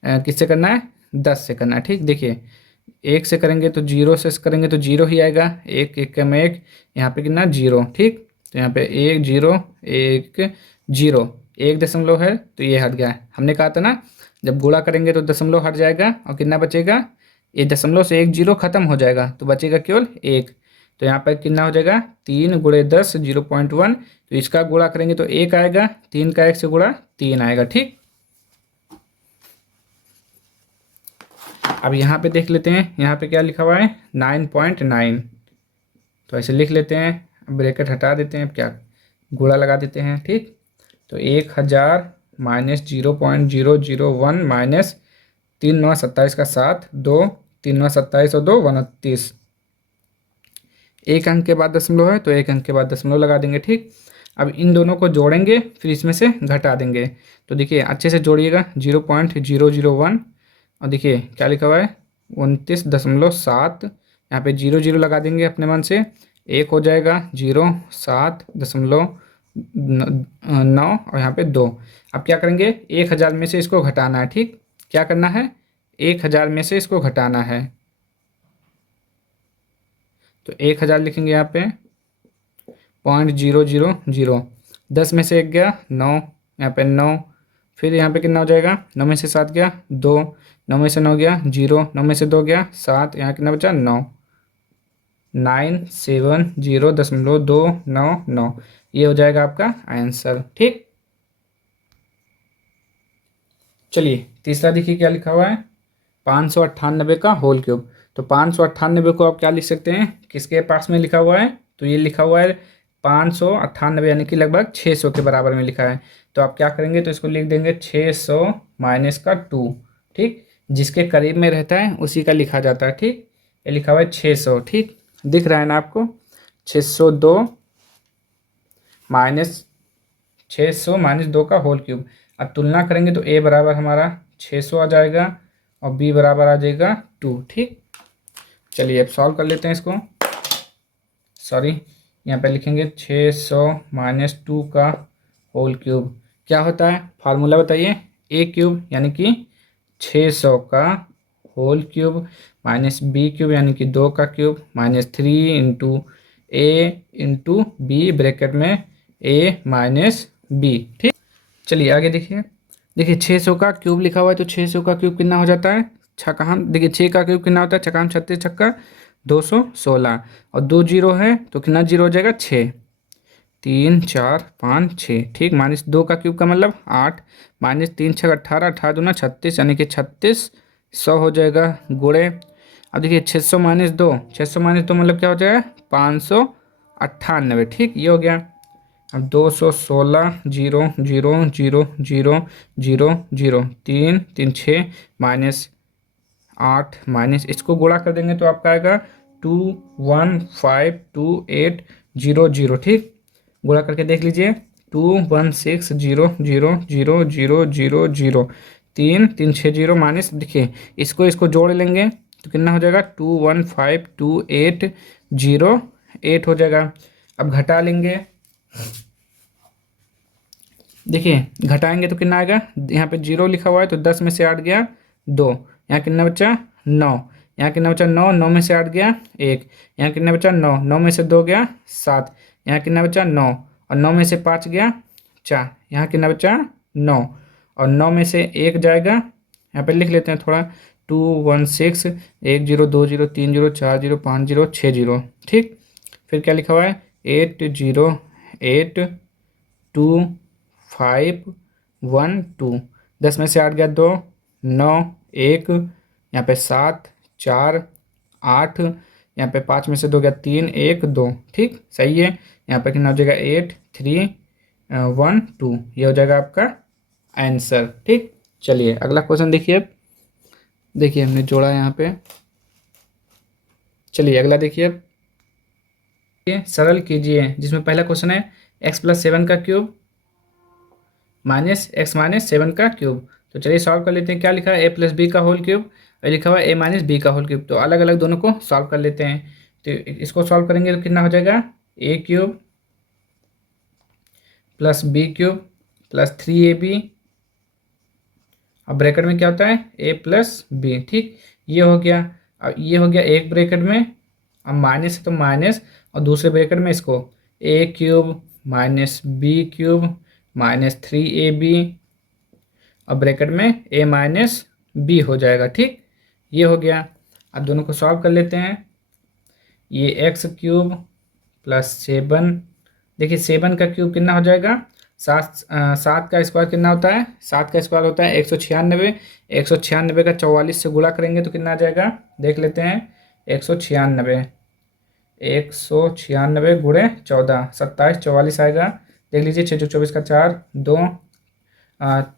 किससे करना है, 10 से करना है। ठीक, देखिए 1 से करेंगे तो 0 से करेंगे तो 0 ही आएगा, 1 1 कम 1, यहाँ पे कितना 0। ठीक, तो यहाँ पे 1 0 1 0, 1 दशमलव है तो ये हट गया। हमने कहा था ना जब गुणा करेंगे तो दशमलव हट जाएगा और कितना बचेगा, ये दशमलव से 1 0 खत्म हो जाएगा तो बचेगा केवल 1। तो यहाँ पर कितना हो जाएगा 3 × 10 0.1। तो इसका गुणा करेंगे तो 1 आएगा, 3 का 1 से गुणा 3 आएगा। ठीक, अब यहाँ पे देख लेते हैं, यहाँ पे क्या लिखा हुआ है 9.9। तो ऐसे लिख लेते हैं, ब्रैकेट हटा देते हैं, क्या गुणा लगा देते हैं। ठीक, तो 1000 माइनस 0.001 माइनस 3×9 = 27 का 7, 2 3×9 = 27 और 2 29। एक अंक के बाद दशमलव है तो एक अंक के बाद दशमलव लगा देंगे। ठीक, अब इन दोनों को जोड़ेंगे, फिर इसमें से घटा देंगे। तो देखिए अच्छे से जोड़िएगा, 0.001 और देखिए क्या लिखा हुआ है 29.7। यहाँ पे 0 लगा देंगे अपने मन से, एक हो जाएगा 0.709 और यहाँ पे 2। अब क्या करेंगे 1000 में से इसको घटाना है। ठीक, क्या करना है 1000 में से इसको घटाना है। तो 1000 लिखेंगे यहाँ पे 0.000, 10 में से 1 गया 9, यहाँ पे 9, फिर यहाँ पे कितना हो जाएगा 9 में से 7 गया 2, 9 में से 9 गया 0, 9 में से 2 गया 7, यहाँ कितना बचा 9, 970.299। ये हो जाएगा आपका आंसर। ठीक, चलिए तीसरा देखिए क्या लिखा हुआ है 598 का होल क्यूब। तो 598 को आप क्या लिख सकते हैं, किसके पास में लिखा हुआ है, तो ये लिखा हुआ है 598 यानी कि लगभग 600 के बराबर में लिखा है। तो आप क्या करेंगे तो इसको लिख देंगे 600 माइनस का 2। ठीक, जिसके करीब में रहता है उसी का लिखा जाता है। ठीक, ये लिखा हुआ है 600। ठीक, दिख रहा है ना आपको, 602 माइनस 600 माइनस 2 का होल क्यूब। अब तुलना करेंगे तो ए बराबर हमारा 600 आ जाएगा और बी बराबर आ जाएगा 2। ठीक, चलिए अब सॉल्व कर लेते हैं इसको। सॉरी, यहाँ पे लिखेंगे 600 माइनस 2 का होल क्यूब। क्या होता है फार्मूला बताइए, ए क्यूब यानी कि 600 का whole cube minus B cube यानी कि 2 का cube minus 3 into A into B bracket में ए माइनस बी। ठीक, चलिए आगे देखिए। देखिए 600 का क्यूब लिखा हुआ है तो 600 का क्यूब कितना हो जाता है, छकाम देखिए 6 का क्यूब कितना होता है, छकाम 36 छक्का 216 और 2 जीरो है तो कितना जीरो हो जाएगा 6, 3 4 5 6। ठीक, माइनस 2 का क्यूब का मतलब 8, माइनस 3 6 18, 18 दूना 36 यानी कि 3600 हो जाएगा गुणे। अब देखिए 600 माइनस 2, 600 माइनस 2 मतलब क्या हो जाएगा 598। ठीक, ये हो गया। अब 216 0 0 0 0 0 0 3 3 6 माइनस 8 माइनस इसको गुणा कर देंगे तो आपका आएगा 2152800। ठीक, गुणा करके देख लीजिए 216000000, 3 3 6 0 माइनस देखिए इसको जोड़ लेंगे तो कितना हो जाएगा 2152808 हो जाएगा। अब घटा लेंगे, देखिए घटाएंगे तो कितना आएगा, यहाँ पे 0 लिखा हुआ है तो 10 में से 8 गया 2, यहाँ कितना बचा 9, यहाँ कितना बचा 9, 9 में से 8 गया 1, यहाँ कितना बचा 9, 9 में से 2 गया 7, यहाँ कितना बचा 9 और 9 में से 5 गया 4, यहाँ कितना बचा 9 और 9 में से 1 जाएगा, यहाँ पे लिख लेते हैं थोड़ा 216 1 0 2 0 3 0 4 0 5 0 6 0। ठीक, फिर क्या लिखा हुआ है 808252, 10 में से 8 गया 2, 9 1, यहाँ पे 7 4 8, यहाँ पे 5 में से 2 गया 3 1 2। ठीक, सही है। यहाँ पे कितना हो जाएगा 8312, ये हो जाएगा आपका आंसर। ठीक, चलिए अगला क्वेश्चन देखिए। देखिए हमने जोड़ा यहाँ पे, चलिए अगला देखिए। सरल कीजिए, जिसमें पहला क्वेश्चन है x+7 का क्यूब माइनस x माइनस 7 का क्यूब। तो चलिए सॉल्व कर लेते हैं। क्या लिखा है a+b का होल क्यूब और लिखा हुआ है a-b का होल क्यूब। तो अलग अलग दोनों को सॉल्व कर लेते हैं। तो इसको सॉल्व करेंगे तो कितना हो जाएगा a³ plus b³ plus 3ab और ब्रैकेट में क्या होता है a+b। ठीक, ये हो गया। अब ये हो गया एक ब्रैकेट में, अब माइनस है तो माइनस और दूसरे ब्रैकेट में इसको a³ minus b³ minus 3ab और ब्रैकेट में a माइनस b हो जाएगा। ठीक, ये हो गया। अब दोनों को सॉल्व कर लेते हैं। ये एक्स क्यूब प्लस 7, देखिए 7 का क्यूब कितना हो जाएगा, 7 का स्क्वायर कितना होता है, 7 का स्क्वायर होता है 196, 196 का 44 से गुणा करेंगे तो कितना आ जाएगा, देख लेते हैं। 196, 196 गुणे 14, 27, 44 आएगा। देख लीजिए, 6 24 का 4, 2,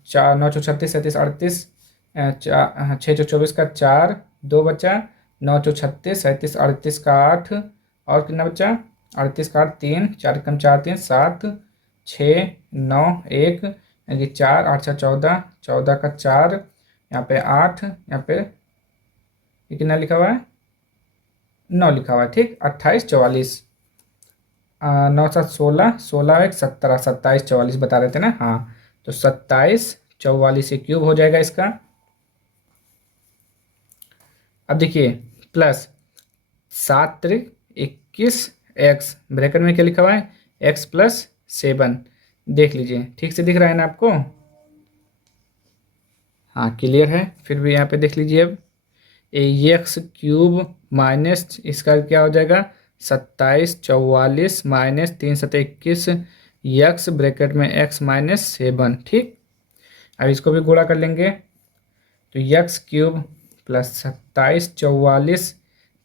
4, 9 36, 37, 38, 6 24 का 4, 2 बचा, 9 36, 37, 38 का 8, और कितना बचा, 38 का 8, 3, 4 कम 4 3 7, 6 9 1, यानी 4, 8 6 14, 14 का 4, यहाँ पे 8, यहाँ पे ये कितना लिखा हुआ है, 9 लिखा हुआ है, ठीक। 28 44, 9 7 16, 16 1 17, 27 44 बता रहे थे ना, हाँ। तो 27 44 से क्यूब हो जाएगा इसका। अब देखिए प्लस 7 3 21 एक्स, ब्रैकेट में क्या लिखा हुआ है, एक्स प्लस 7, देख लीजिए ठीक से दिख रहा है ना आपको, हाँ क्लियर है। फिर भी यहाँ पे देख लीजिए, अब एक्स क्यूब माइनस इसका क्या हो जाएगा, 27 44 माइनस 3 7 21 यक्स, ब्रैकेट में एक्स माइनस 7, ठीक। अब इसको भी गुणा कर लेंगे, तो यक्स क्यूब प्लस 27 44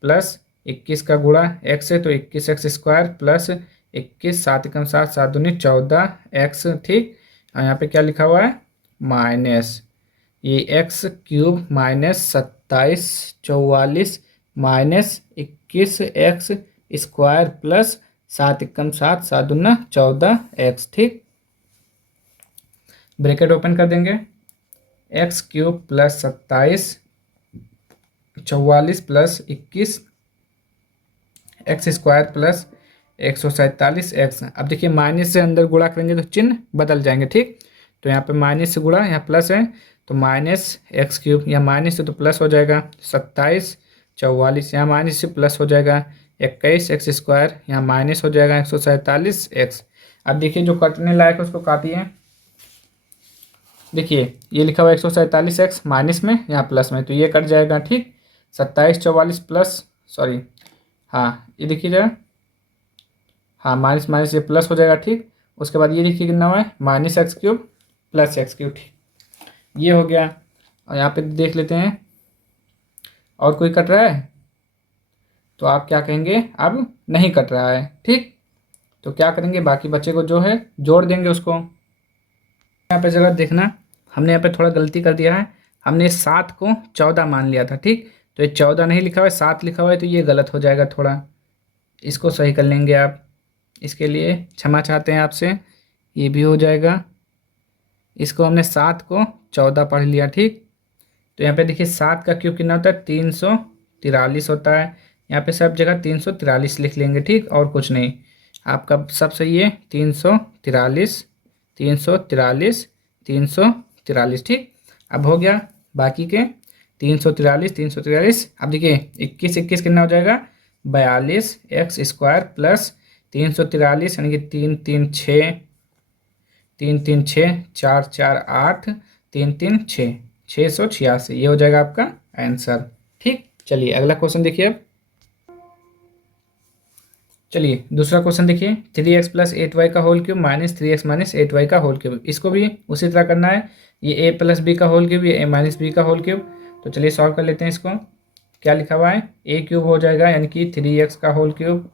प्लस 21 का गुणा एक्स है तो 21 एक्स स्क्वायर प्लस 21, 7 एकम 7, 7 दूनी 14 एक्स, ठीक। और यहाँ पे क्या लिखा हुआ है, माइनस ये x cube minus 27 44 minus 21 x square plus 7 एकम 7, 7 दूना 14 एक्स, ठीक। ब्रैकेट ओपन कर देंगे, x cube plus 27 44 plus 21 x square plus 147 x. अब देखिए माइनस से अंदर गुणा करेंगे तो चिन्ह बदल जाएंगे, ठीक। तो यहाँ पे माइनस से गुणा, यहाँ प्लस है तो माइनस एक्स क्यूब, यहाँ माइनस से तो प्लस हो जाएगा 27 44, यहाँ माइनस से प्लस हो जाएगा 21 एक्स स्क्वायर, यहाँ माइनस हो जाएगा 147 एक्स। अब देखिए जो कटने लायक है उसको काटिए, देखिए ये लिखा हुआ 147 एक्स माइनस में, यहाँ प्लस में, तो ये कट जाएगा, ठीक। 27 44 प्लस, सॉरी, हाँ ये देखिए जरा, हाँ माइनस माइनस ये प्लस हो जाएगा, ठीक। उसके बाद ये देखिए कितना हुआ है, minus x cube plus x cube, ठीक। ये हो गया। और यहाँ पे देख लेते हैं और कोई कट रहा है, तो आप क्या कहेंगे, अब नहीं कट रहा है, ठीक। तो क्या करेंगे, बाकी बच्चे को जो है जोड़ देंगे उसको। यहाँ पे जरा देखना, हमने यहाँ पे थोड़ा गलती कर दिया है, हमने 7 को 14 मान लिया था, ठीक। तो ये 14 नहीं लिखा हुआ है, 7 लिखा हुआ है, तो ये गलत हो जाएगा थोड़ा, इसको सही कर लेंगे आप। इसके लिए क्षमा चाहते हैं आपसे, ये भी हो जाएगा। इसको हमने 7 को 14 पढ़ लिया, ठीक। तो यहाँ पे देखिए 7 का क्यूब कितना होता है, 343 होता है। यहाँ पे सब जगह 343 लिख लेंगे, ठीक, और कुछ नहीं। आपका सब सही है, 343 343 343, ठीक। अब हो गया बाकी के 343 343। अब देखिए 21 21 कितना हो जाएगा, 42 एक्स स्क्वायर प्लस 343 यानी कि 3 3 6, 3 3 6, 4 4 8, 3 3 6, 686, ये हो जाएगा आपका आंसर, ठीक। चलिए अगला क्वेश्चन देखिए अब। चलिए दूसरा क्वेश्चन देखिए, 3x प्लस 8y का whole cube minus 3x minus 8y का होल क्यूब, इसको भी उसी तरह करना है। ये a प्लस बी का होल क्यूब, ये a माइनस बी का होल क्यूब। तो चलिए सॉल्व कर लेते हैं इसको। क्या लिखा हुआ है, a क्यूब हो जाएगा यानी कि 3x का होल क्यूब,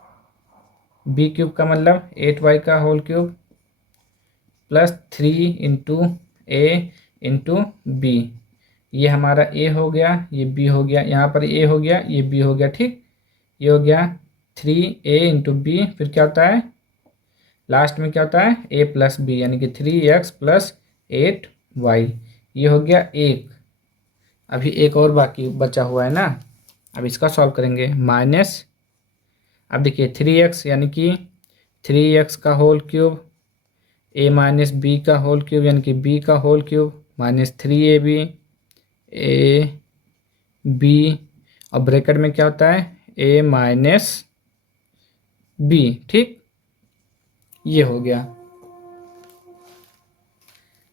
b क्यूब का मतलब 8y का whole cube plus 3 into A into B, ये हमारा a हो गया, ये b हो गया, यहाँ पर a हो गया, ये b हो गया, ठीक। ये हो गया 3a इंटू बी, फिर क्या होता है लास्ट में, क्या होता है a प्लस बी यानी कि 3x प्लस 8y, ये हो गया एक। अभी एक और बाकी बचा हुआ है ना, अब इसका सॉल्व करेंगे। माइनस, अब देखिए 3x यानी कि 3x का whole cube, a minus B का होल क्यूब यानी कि b का whole cube minus 3ab a b, और ब्रैकेट में क्या होता है a माइनस b, ठीक। ये हो गया।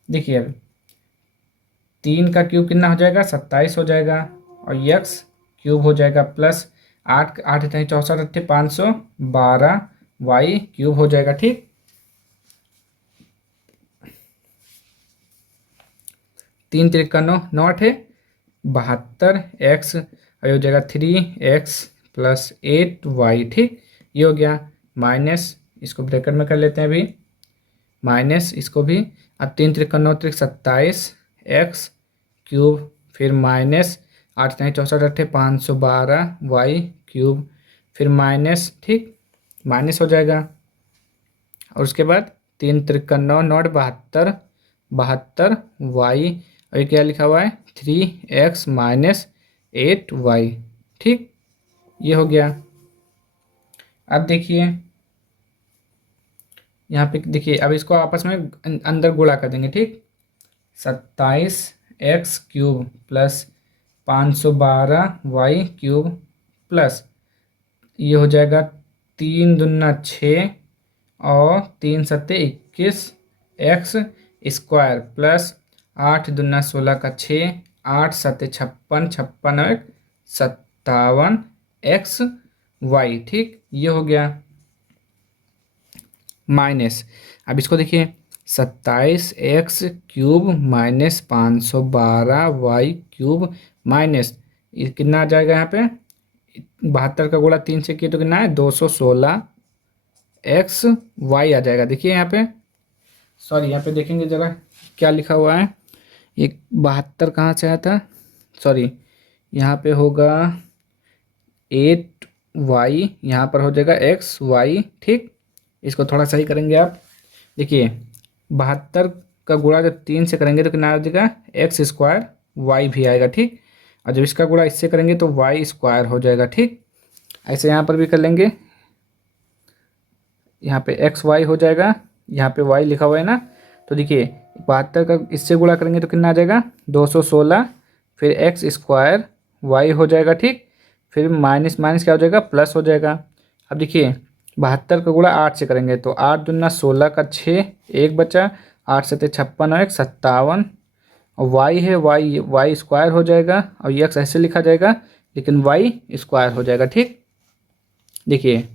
देखिए अब 3 का क्यूब कितना हो जाएगा, 27 हो जाएगा, और यक्स क्यूब हो जाएगा प्लस, 8 8 इतने 64 अट्ठे 512 वाई क्यूब हो जाएगा। ठीक, 3 त्रिका 9 9 अट्ठे 72 एक्स, हो जाएगा 3x प्लस 8y। ठीक, ये हो गया माइनस, इसको ब्रैकेट में कर लेते हैं अभी, माइनस इसको भी। अब 3 त्रिका 9 त्रिक 27 एक्स क्यूब, फिर माइनस 8 नहीं 64 अट्ठे 512 वाई क्यूब, फिर माइनस। ठीक, माइनस हो जाएगा। और उसके बाद 3 त्रिका 9 9 72 72 वाई, और ये क्या लिखा हुआ है 3x माइनस 8y। ठीक, ये हो गया। अब देखिए यहाँ पे, देखिए अब इसको आपस में अंदर गुणा कर देंगे। ठीक, 27x cube plus 512y cube plus, ये हो जाएगा 3 दूना 6 और 3 सत्ते 21 एक्स स्क्वायर प्लस 8 दूना 16 का 6, 8 सत्ते 56 56 और 57 एक्स वाई। ठीक, ये हो गया माइनस। अब इसको देखिए 27x cube minus 512y cube minus, ये कितना आ जाएगा यहाँ पे 72 का गुणा 3 से किया तो कितना है 216 एक्स वाई आ जाएगा। देखिए यहाँ पे, सॉरी यहाँ पे देखेंगे जरा क्या लिखा हुआ है, ये 72 कहाँ से आया था, सॉरी यहाँ पे होगा 8y, यहाँ पर हो जाएगा एक्स वाई। ठीक, इसको थोड़ा सही करेंगे आप, देखिए 72 का गुणा जब 3 से करेंगे तो कितना आ जाएगा एक्स स्क्वायर वाई भी आएगा। ठीक, और जब इसका गुणा इससे करेंगे तो वाई स्क्वायर हो जाएगा। ठीक, ऐसे यहाँ पर भी कर लेंगे, यहाँ पे एक्स वाई हो जाएगा, यहाँ पे वाई लिखा हुआ है ना, तो देखिए 72 का इससे गुणा करेंगे तो कितना आ जाएगा 216, फिर एक्स स्क्वायर वाई हो जाएगा। ठीक, फिर माइनस माइनस क्या हो जाएगा प्लस हो जाएगा। अब देखिए 72 का गुणा 8 से करेंगे तो 8 दूना 16 का 6, एक बचा, 8 सत्ते 56 और 1 57, और वाई है वाई वाई स्क्वायर हो जाएगा, और ये एक्स ऐसे लिखा जाएगा लेकिन वाई स्क्वायर हो जाएगा। ठीक, देखिए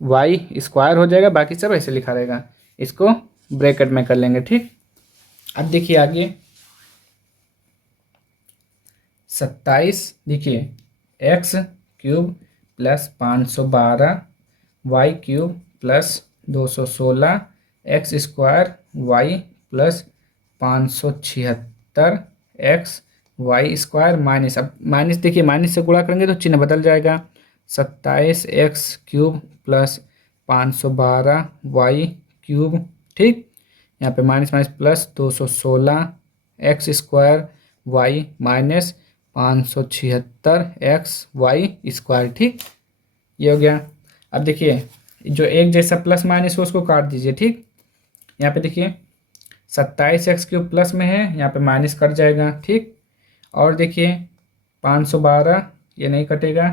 वाई स्क्वायर हो जाएगा, बाकी सब ऐसे लिखा रहेगा, इसको ब्रैकेट में कर लेंगे। ठीक, अब देखिए आगे 27, देखिए X cube plus 512 Y cube plus 216 X square Y plus 576 X Y square minus, अब माइनस देखिए माइनस से गुणा करेंगे तो चिन्ह बदल जाएगा, 27 X cube plus 512 Y cube. ठीक, यहाँ पे minus minus plus 216 X square Y minus 576 X Y square. ठीक, ये हो गया। अब देखिए जो एक जैसा प्लस माइनस हो उसको काट दीजिए। ठीक, यहाँ पे देखिए 27 एक्स क्यूब प्लस में है, यहाँ पे माइनस कट जाएगा। ठीक, और देखिए 512 ये नहीं कटेगा,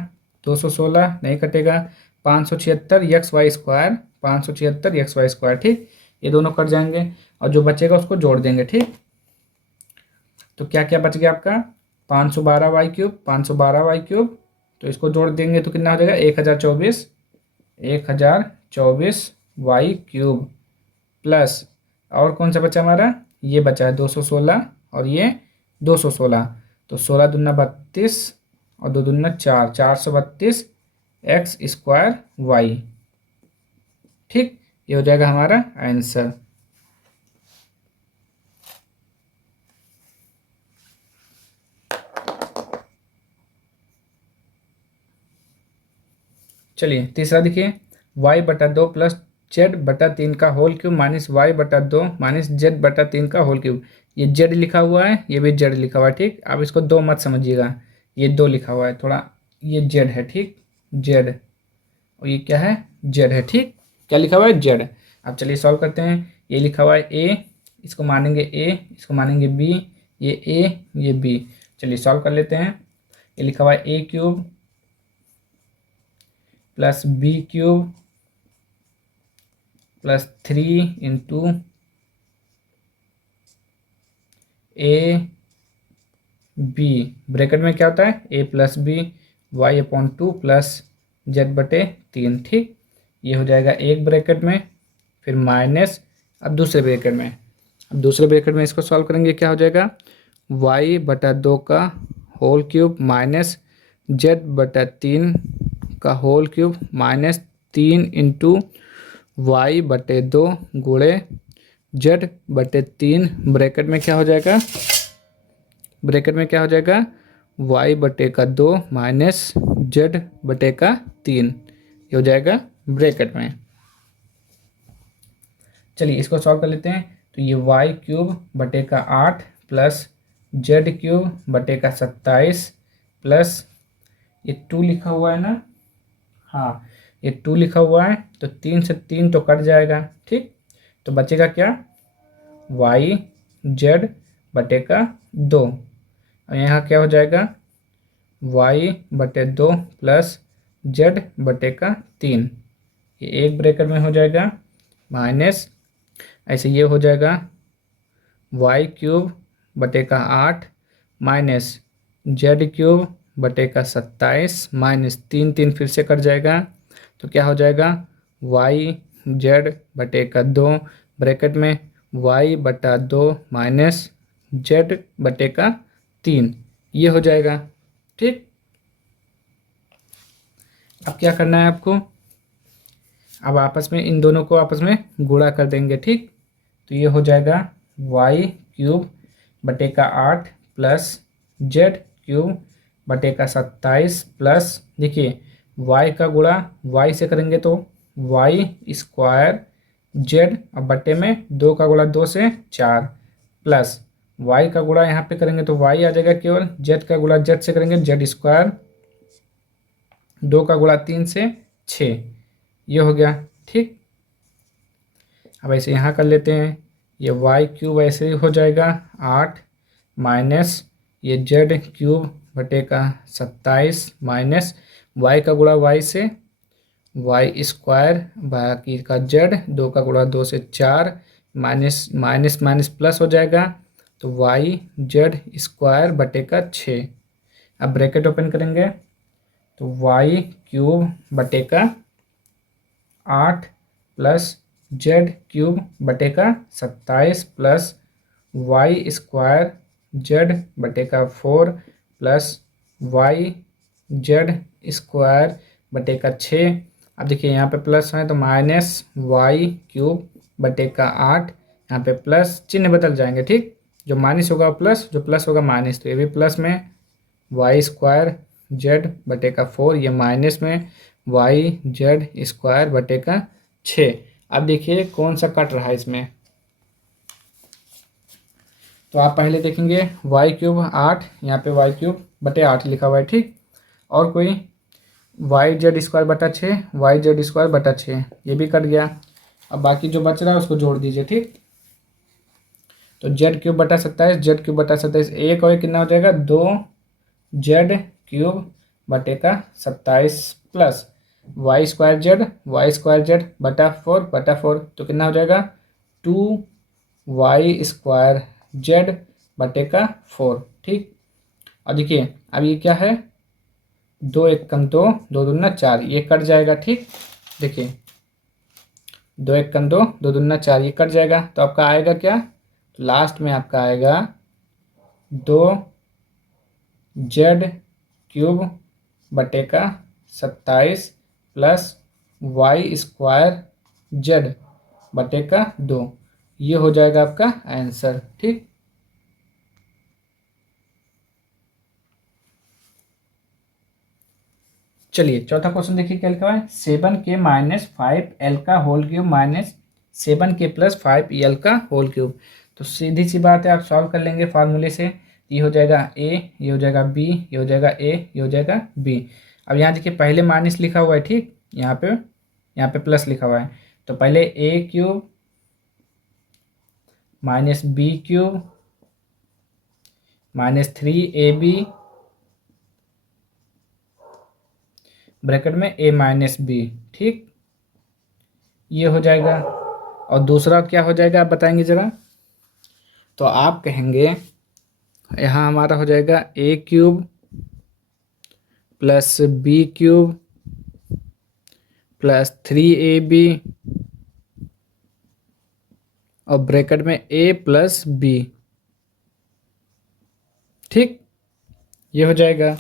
216 नहीं कटेगा, 576 X Y square 576 X Y square. ठीक, ये दोनों कट जाएंगे और जो बचेगा उसको जोड़ देंगे। ठीक, तो क्या क्या बच गया आपका 512 वाई क्यूब 512 वाई क्यूब, तो इसको जोड़ देंगे तो कितना हो जाएगा 1024 वाई क्यूब प्लस, और कौन सा बचा हमारा, ये बचा है 216 और ये 216, तो 16 दूना 32 और 2 दूना 4, 432 एक्स स्क्वायर वाई। ठीक, ये हो जाएगा हमारा आंसर। चलिए तीसरा देखिए, वाई बटा 2 प्लस जेड बटा 3 का होल क्यूब माइनस वाई बटा 2 माइनस जेड बटा 3 का होल क्यूब। ये जेड लिखा हुआ है, ये भी जेड लिखा हुआ है। ठीक, अब इसको दो मत समझिएगा, ये दो लिखा हुआ है थोड़ा, ये जेड है। ठीक, जेड, और ये क्या है जेड है। ठीक, क्या लिखा हुआ है जेड। अब चलिए सॉल्व करते हैं, ये लिखा हुआ है ए, इसको मानेंगे ए, इसको मानेंगे बी, ये ए ये बी। चलिए सॉल्व कर लेते हैं, ये लिखा हुआ है A cube plus B cube plus 3 into A B, bracket में क्या होता है ए plus B, y/2 plus z/3। ठीक, ये हो जाएगा एक ब्रैकेट में, फिर माइनस अब दूसरे ब्रैकेट में। अब दूसरे ब्रैकेट में इसको सॉल्व करेंगे, क्या हो जाएगा y/2 का होल क्यूब माइनस z/3 का whole cube minus 3 into y/2 गुणे z/3 ब्रैकेट में क्या हो जाएगा, ब्रैकेट में क्या हो जाएगा y/2 माइनस z/3, ये हो जाएगा ब्रैकेट में। चलिए इसको सॉल्व कर लेते हैं। तो ये y³/8 प्लस z³/27 प्लस ये 2 लिखा हुआ है ना, हाँ ये 2 लिखा हुआ है, तो 3 से 3 तो कट जाएगा। ठीक, तो बचेगा क्या y/2, और यहाँ क्या हो जाएगा y/2 प्लस z/3, ये एक ब्रैकेट में हो जाएगा माइनस, ऐसे ये हो जाएगा y³/8 माइनस z³/27 माइनस 3 3 फिर से कट जाएगा, तो क्या हो जाएगा yz/2 ब्रैकेट में y/2 माइनस z/3, ये हो जाएगा। ठीक, अब क्या करना है आपको, अब आपस में इन दोनों को आपस में गुणा कर देंगे। ठीक, तो ये हो जाएगा y³/8 प्लस z³/27 प्लस, देखिए y का गुणा y से करेंगे तो y² z, अब बट्टे में 2 का गुणा 2 से 4 प्लस y का गुणा यहाँ पे करेंगे तो y आ जाएगा केवल, z का गुणा z से करेंगे z², 2 का गुणा 3 से 6, ये हो गया। ठीक, अब ऐसे यहाँ कर लेते हैं, ये y³ ऐसे ही हो जाएगा 8 माइनस ये z³/27 माइनस y का गुणा y से y² बाकी का z, 2 का गुणा 2 से 4 माइनस माइनस माइनस प्लस हो जाएगा, तो y² 6। अब ब्रैकेट ओपन करेंगे तो y³/8 plus z³/27 plus y² z/4 plus yz²/6। अब देखिए यहाँ पे प्लस है तो माइनस y³/8, यहाँ पे प्लस चिन्ह बदल जाएंगे। ठीक, जो माइनस होगा प्लस, जो प्लस होगा माइनस, तो ये भी प्लस में y² z/4, ये माइनस में yz²/6। अब देखिए कौन सा कट रहा है इसमें, तो आप पहले देखेंगे y³/8, यहाँ पे y³/8 लिखा हुआ है। ठीक, और कोई yz²/6 yz²/6, ये भी कट गया। अब बाकी जो बच रहा है उसको जोड़ दीजिए। ठीक, तो z³/27 z³/27 एक और कितना हो जाएगा 2z³/27 प्लस y² z/4 तो कितना हो जाएगा 2y² z/4। ठीक, और देखिए अब ये क्या है 2 1 कम 2, 2 दूना 4, ये कट जाएगा। ठीक, देखिए 2 1 कम 2, 2 दूना 4, ये कट जाएगा, तो आपका आएगा क्या, तो लास्ट में आपका आएगा 2z³/27 प्लस y²z/2, ये हो जाएगा आपका आंसर। ठीक, चलिए चौथा क्वेश्चन देखिए क्या लिखा है, 7k माइनस 5l का whole cube minus 7k plus 5l का होल क्यूब। तो सीधी सी बात है, आप सॉल्व कर लेंगे फार्मूले से, ये हो जाएगा a, ये हो जाएगा b, ये हो जाएगा a, ये हो जाएगा b। अब यहाँ देखिए पहले माइनस लिखा हुआ है। ठीक, यहाँ पे प्लस लिखा हुआ है, तो पहले a³ minus b³ minus 3ab bracket में a माइनस b। ठीक, ये हो जाएगा, और दूसरा क्या हो जाएगा आप बताएंगे ज़रा, तो आप कहेंगे यहाँ हमारा हो जाएगा a³ plus B cube plus 3ab और ब्रैकेट में a प्लस बी। ठीक, ये हो जाएगा।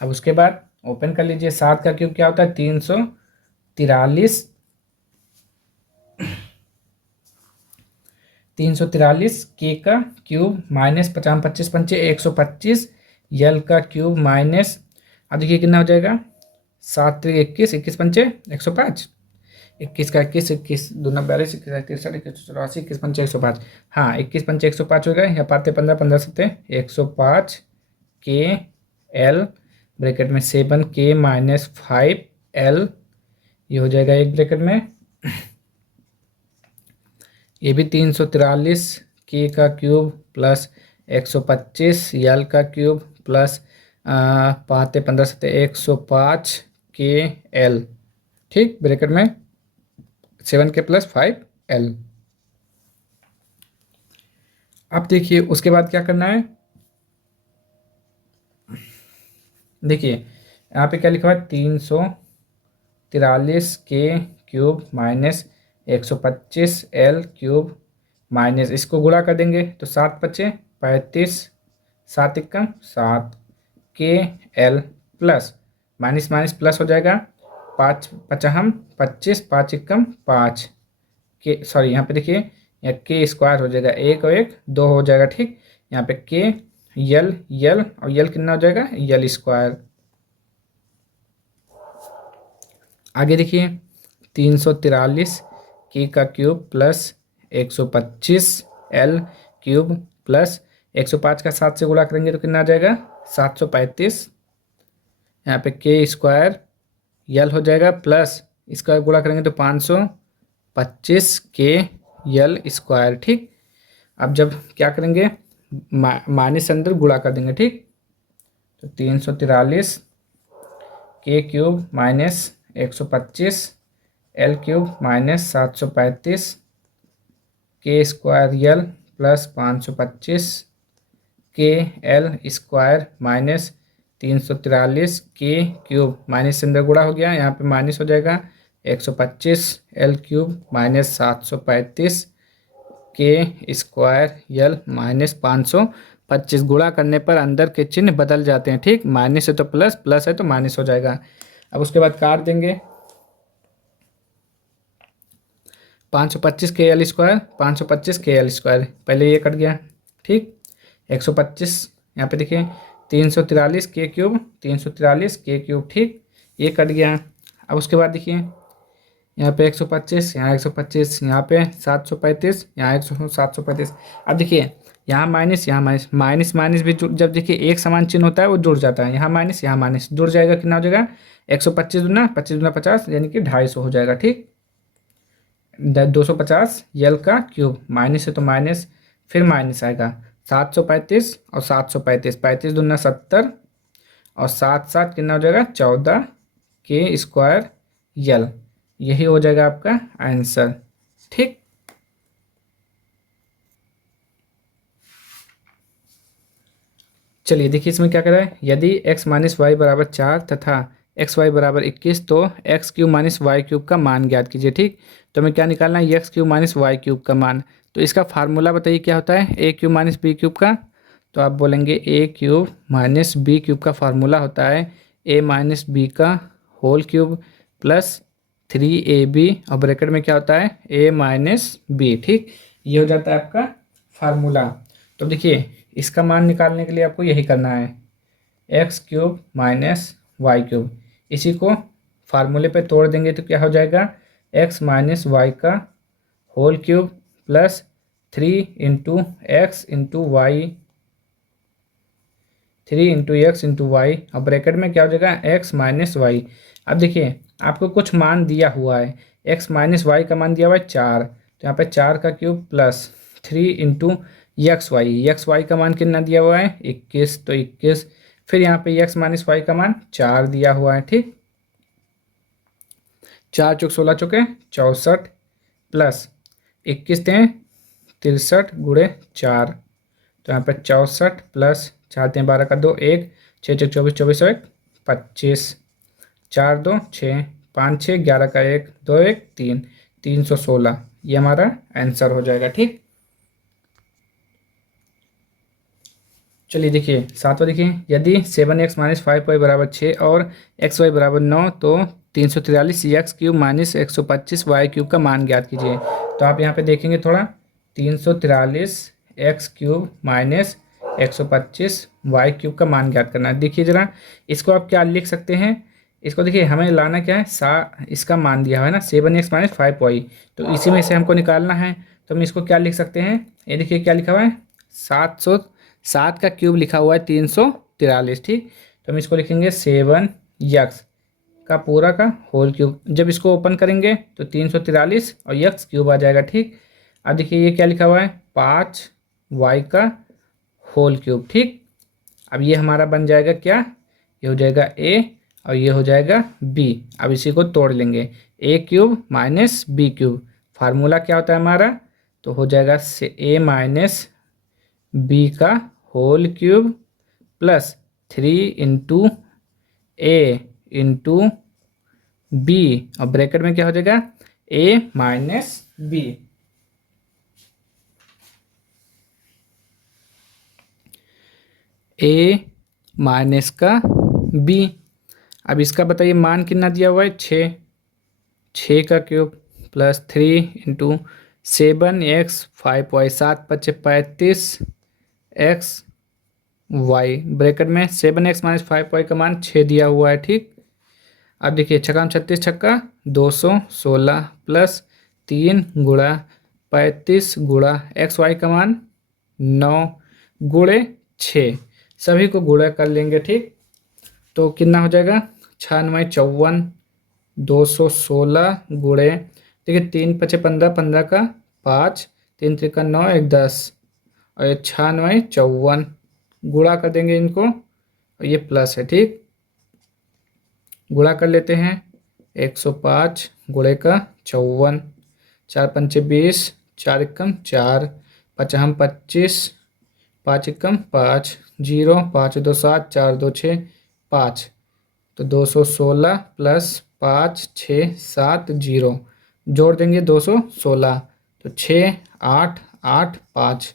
अब उसके बाद ओपन कर लीजिए। 7 का क्यूब क्या होता है? 343। 343 के का क्यूब माइनस 50 25 पंचे 125 यल का क्यूब माइनस, अब देखिए कितना हो जाएगा? 7 3 21 21 पंचे 105, 21 का 21 21 दूना 42 21 63 21 84 21 पंचे 105। हाँ, 21 पंचे 105 हो गए। यहाँ पाते 15 15 सत्ते 105 के एल ब्रैकेट में 7 के माइनस 5 एल, ये हो जाएगा एक ब्रैकेट में। ये भी 343 के का क्यूब प्लस 125 यल का क्यूब प्लस पाते 15 सत्ते 105 के एल। ठीक, ब्रैकेट में 7 के प्लस 5 एल। अब देखिए उसके बाद क्या करना है। देखिए यहाँ पे क्या लिखा हुआ है? 343 के cube minus 125 L cube minus, इसको गुणा कर देंगे तो 7 पचे 35 7 इक्कम 7 के L plus minus minus plus हो जाएगा 5 पचहम 25 5 इक्कम 5 के, सॉरी यहाँ पे देखिए यहाँ के स्क्वायर हो जाएगा, 1 और 1 2 हो जाएगा। ठीक, यहाँ पे के यल यल और यल कितना हो जाएगा? यल स्क्वायर। आगे देखिए 343 के का cube plus 125 L cube plus 105 का 7 से गुणा करेंगे तो कितना आ जाएगा? 735। यहाँ पे के स्क्वायर यल हो जाएगा प्लस इसका गुणा करेंगे तो 525 के यल स्क्वायर। ठीक, अब जब क्या करेंगे? माइनस अंदर गुणा कर देंगे। ठीक, तो 343 के cube minus 125 L cube minus 735 के स्क्वायर यल प्लस 525 के एल स्क्वायर माइनस 343 के क्यूब माइनस अंदर गुणा हो गया, यहाँ पे माइनस हो जाएगा 125 एल क्यूब माइनस 735 के स्क्वायर यल माइनस 525। गुणा करने पर अंदर के चिन्ह बदल जाते हैं। ठीक, माइनस है तो प्लस, प्लस है तो माइनस हो जाएगा। अब उसके बाद काट देंगे 525 के एल स्क्वायर 525 के एल स्क्वायर, पहले ये कट गया। ठीक, 125 यहाँ पे देखिए 343 के क्यूब 343 के क्यूब। ठीक, ये कट गया। अब उसके बाद देखिए यहाँ पे 125 यहाँ 125 यहाँ पे 735 यहाँ 735। अब देखिए यहाँ माइनस माइनस माइनस भी जब देखिए एक समान चिन्ह होता है वो जुड़ जाता है। यहाँ माइनस जुड़ जाएगा, कितना हो जाएगा? 125 दूना 25 दूना 50 यानी कि 250 हो जाएगा। ठीक, 250 यल का क्यूब माइनस है तो माइनस, फिर माइनस आएगा 735 और 735 35 दूना 70 और 7 7 कितना हो जाएगा? 14 के स्क्वायर यल, यही हो जाएगा आपका आंसर। ठीक, चलिए देखिए इसमें क्या कर रहा है। यदि x माइनस वाई बराबर 4 तथा एक्स वाई बराबर 21 तो X cube minus Y cube का मान ज्ञात कीजिए। ठीक, तो हमें क्या निकालना है? X cube minus Y cube का मान। तो इसका फार्मूला बताइए क्या होता है? A cube minus B cube का। तो आप बोलेंगे A cube minus B cube का फार्मूला होता है ए माइनस बी का होल क्यूब प्लस 3ab और ब्रैकेट में क्या होता है? A minus B. ठीक, ये हो जाता है आपका फार्मूला। तो देखिए इसका मान निकालने के लिए आपको यही करना है, X cube minus Y cube. इसी को फार्मूले पे तोड़ देंगे तो क्या हो जाएगा? एक्स माइनस वाई का whole cube plus 3 into X into Y 3 into X into Y और ब्रैकेट में क्या हो जाएगा? X minus Y. अब देखिए आपको कुछ मान दिया हुआ है, एक्स माइनस वाई का मान दिया हुआ है 4, तो यहाँ पे 4 का cube plus 3 into X Y का मान कितना दिया हुआ है? 21, तो 21। फिर यहाँ पे एक्स माइनस वाई का मान 4 दिया हुआ है। ठीक, 4 चौक 16 चौके 64 प्लस 21 × 63 × 4, तो यहाँ पे 64 प्लस 4 3 12 का 2 1 6 6 24 24 और 1 25 4 2 6 5 6 11 का 1 2 1 3 316 ये हमारा आंसर हो जाएगा। ठीक, चलिए देखिए सातवां देखिए, यदि 7x माइनस 5y बराबर 6 और xy बराबर 9 तो 343 X cube minus 125 Y cube का मान ज्ञात कीजिए। तो आप यहाँ पे देखेंगे थोड़ा, 343 X cube minus 125 Y cube का मान ज्ञात करना है। देखिए ज़रा इसको आप क्या लिख सकते हैं, इसको देखिए हमें लाना क्या है, इसका मान दिया हुआ है ना 7x माइनस 5y, तो इसी में से हमको निकालना है। तो हम इसको क्या लिख सकते हैं, ये देखिए क्या लिखा हुआ है 707 का क्यूब लिखा हुआ है 343। ठीक, तो हम इसको लिखेंगे 7x का पूरा का होल क्यूब। जब इसको ओपन करेंगे तो 343 और x क्यूब आ जाएगा। ठीक, अब देखिए ये क्या लिखा हुआ है 5y का होल क्यूब। ठीक, अब ये हमारा बन जाएगा क्या, ये हो जाएगा a और ये हो जाएगा b। अब इसी को तोड़ लेंगे, a cube minus b cube, formula क्या होता है हमारा, तो हो जाएगा a माइनस b का whole cube plus 3 into a into b और ब्रैकेट में क्या हो जाएगा a minus b। a minus का b। अब इसका बताइए मान कितना दिया हुआ है 6 का cube plus 3 into 7x 5y 7 5 35 x y bracket में 7x माइनस 5y का मान 6 दिया हुआ है। ठीक, अब देखिए छक्का 36 छक्का 216 प्लस 3 गुणा 35 गुणा एक्स वाई का मान 9 गुणे 6, सभी को गुणा कर लेंगे। ठीक, तो कितना हो जाएगा 96 54 216 गुणे, देखिए 3 5 15 15 का 5 3 3 का 9 1 10 और ये 96 54 गुणा कर देंगे इनको और ये प्लस है। ठीक, गुणा कर लेते हैं 105 गुणे का 54 4 5 20 4 एकम 4 5 हम 25 5 एकम 5 0 5 2 7 4 2 6 5, तो 216 प्लस 5 6 7 0 जोड़ देंगे 216, तो 6 8 8 5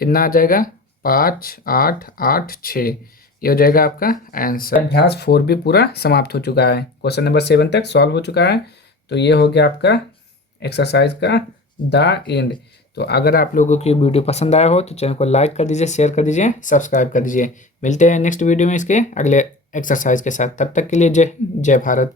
कितना आ जाएगा 5 8 8 6, ये हो जाएगा आपका आंसर। अभ्यास 4 भी पूरा समाप्त हो चुका है, क्वेश्चन नंबर 7 तक सॉल्व हो चुका है। तो ये हो गया आपका एक्सरसाइज का द एंड। तो अगर आप लोगों की वीडियो पसंद आया हो तो चैनल को लाइक कर दीजिए, शेयर कर दीजिए, सब्सक्राइब कर दीजिए। मिलते हैं नेक्स्ट वीडियो में इसके अगले एक्सरसाइज के साथ, तब तक के लिए जय भारत।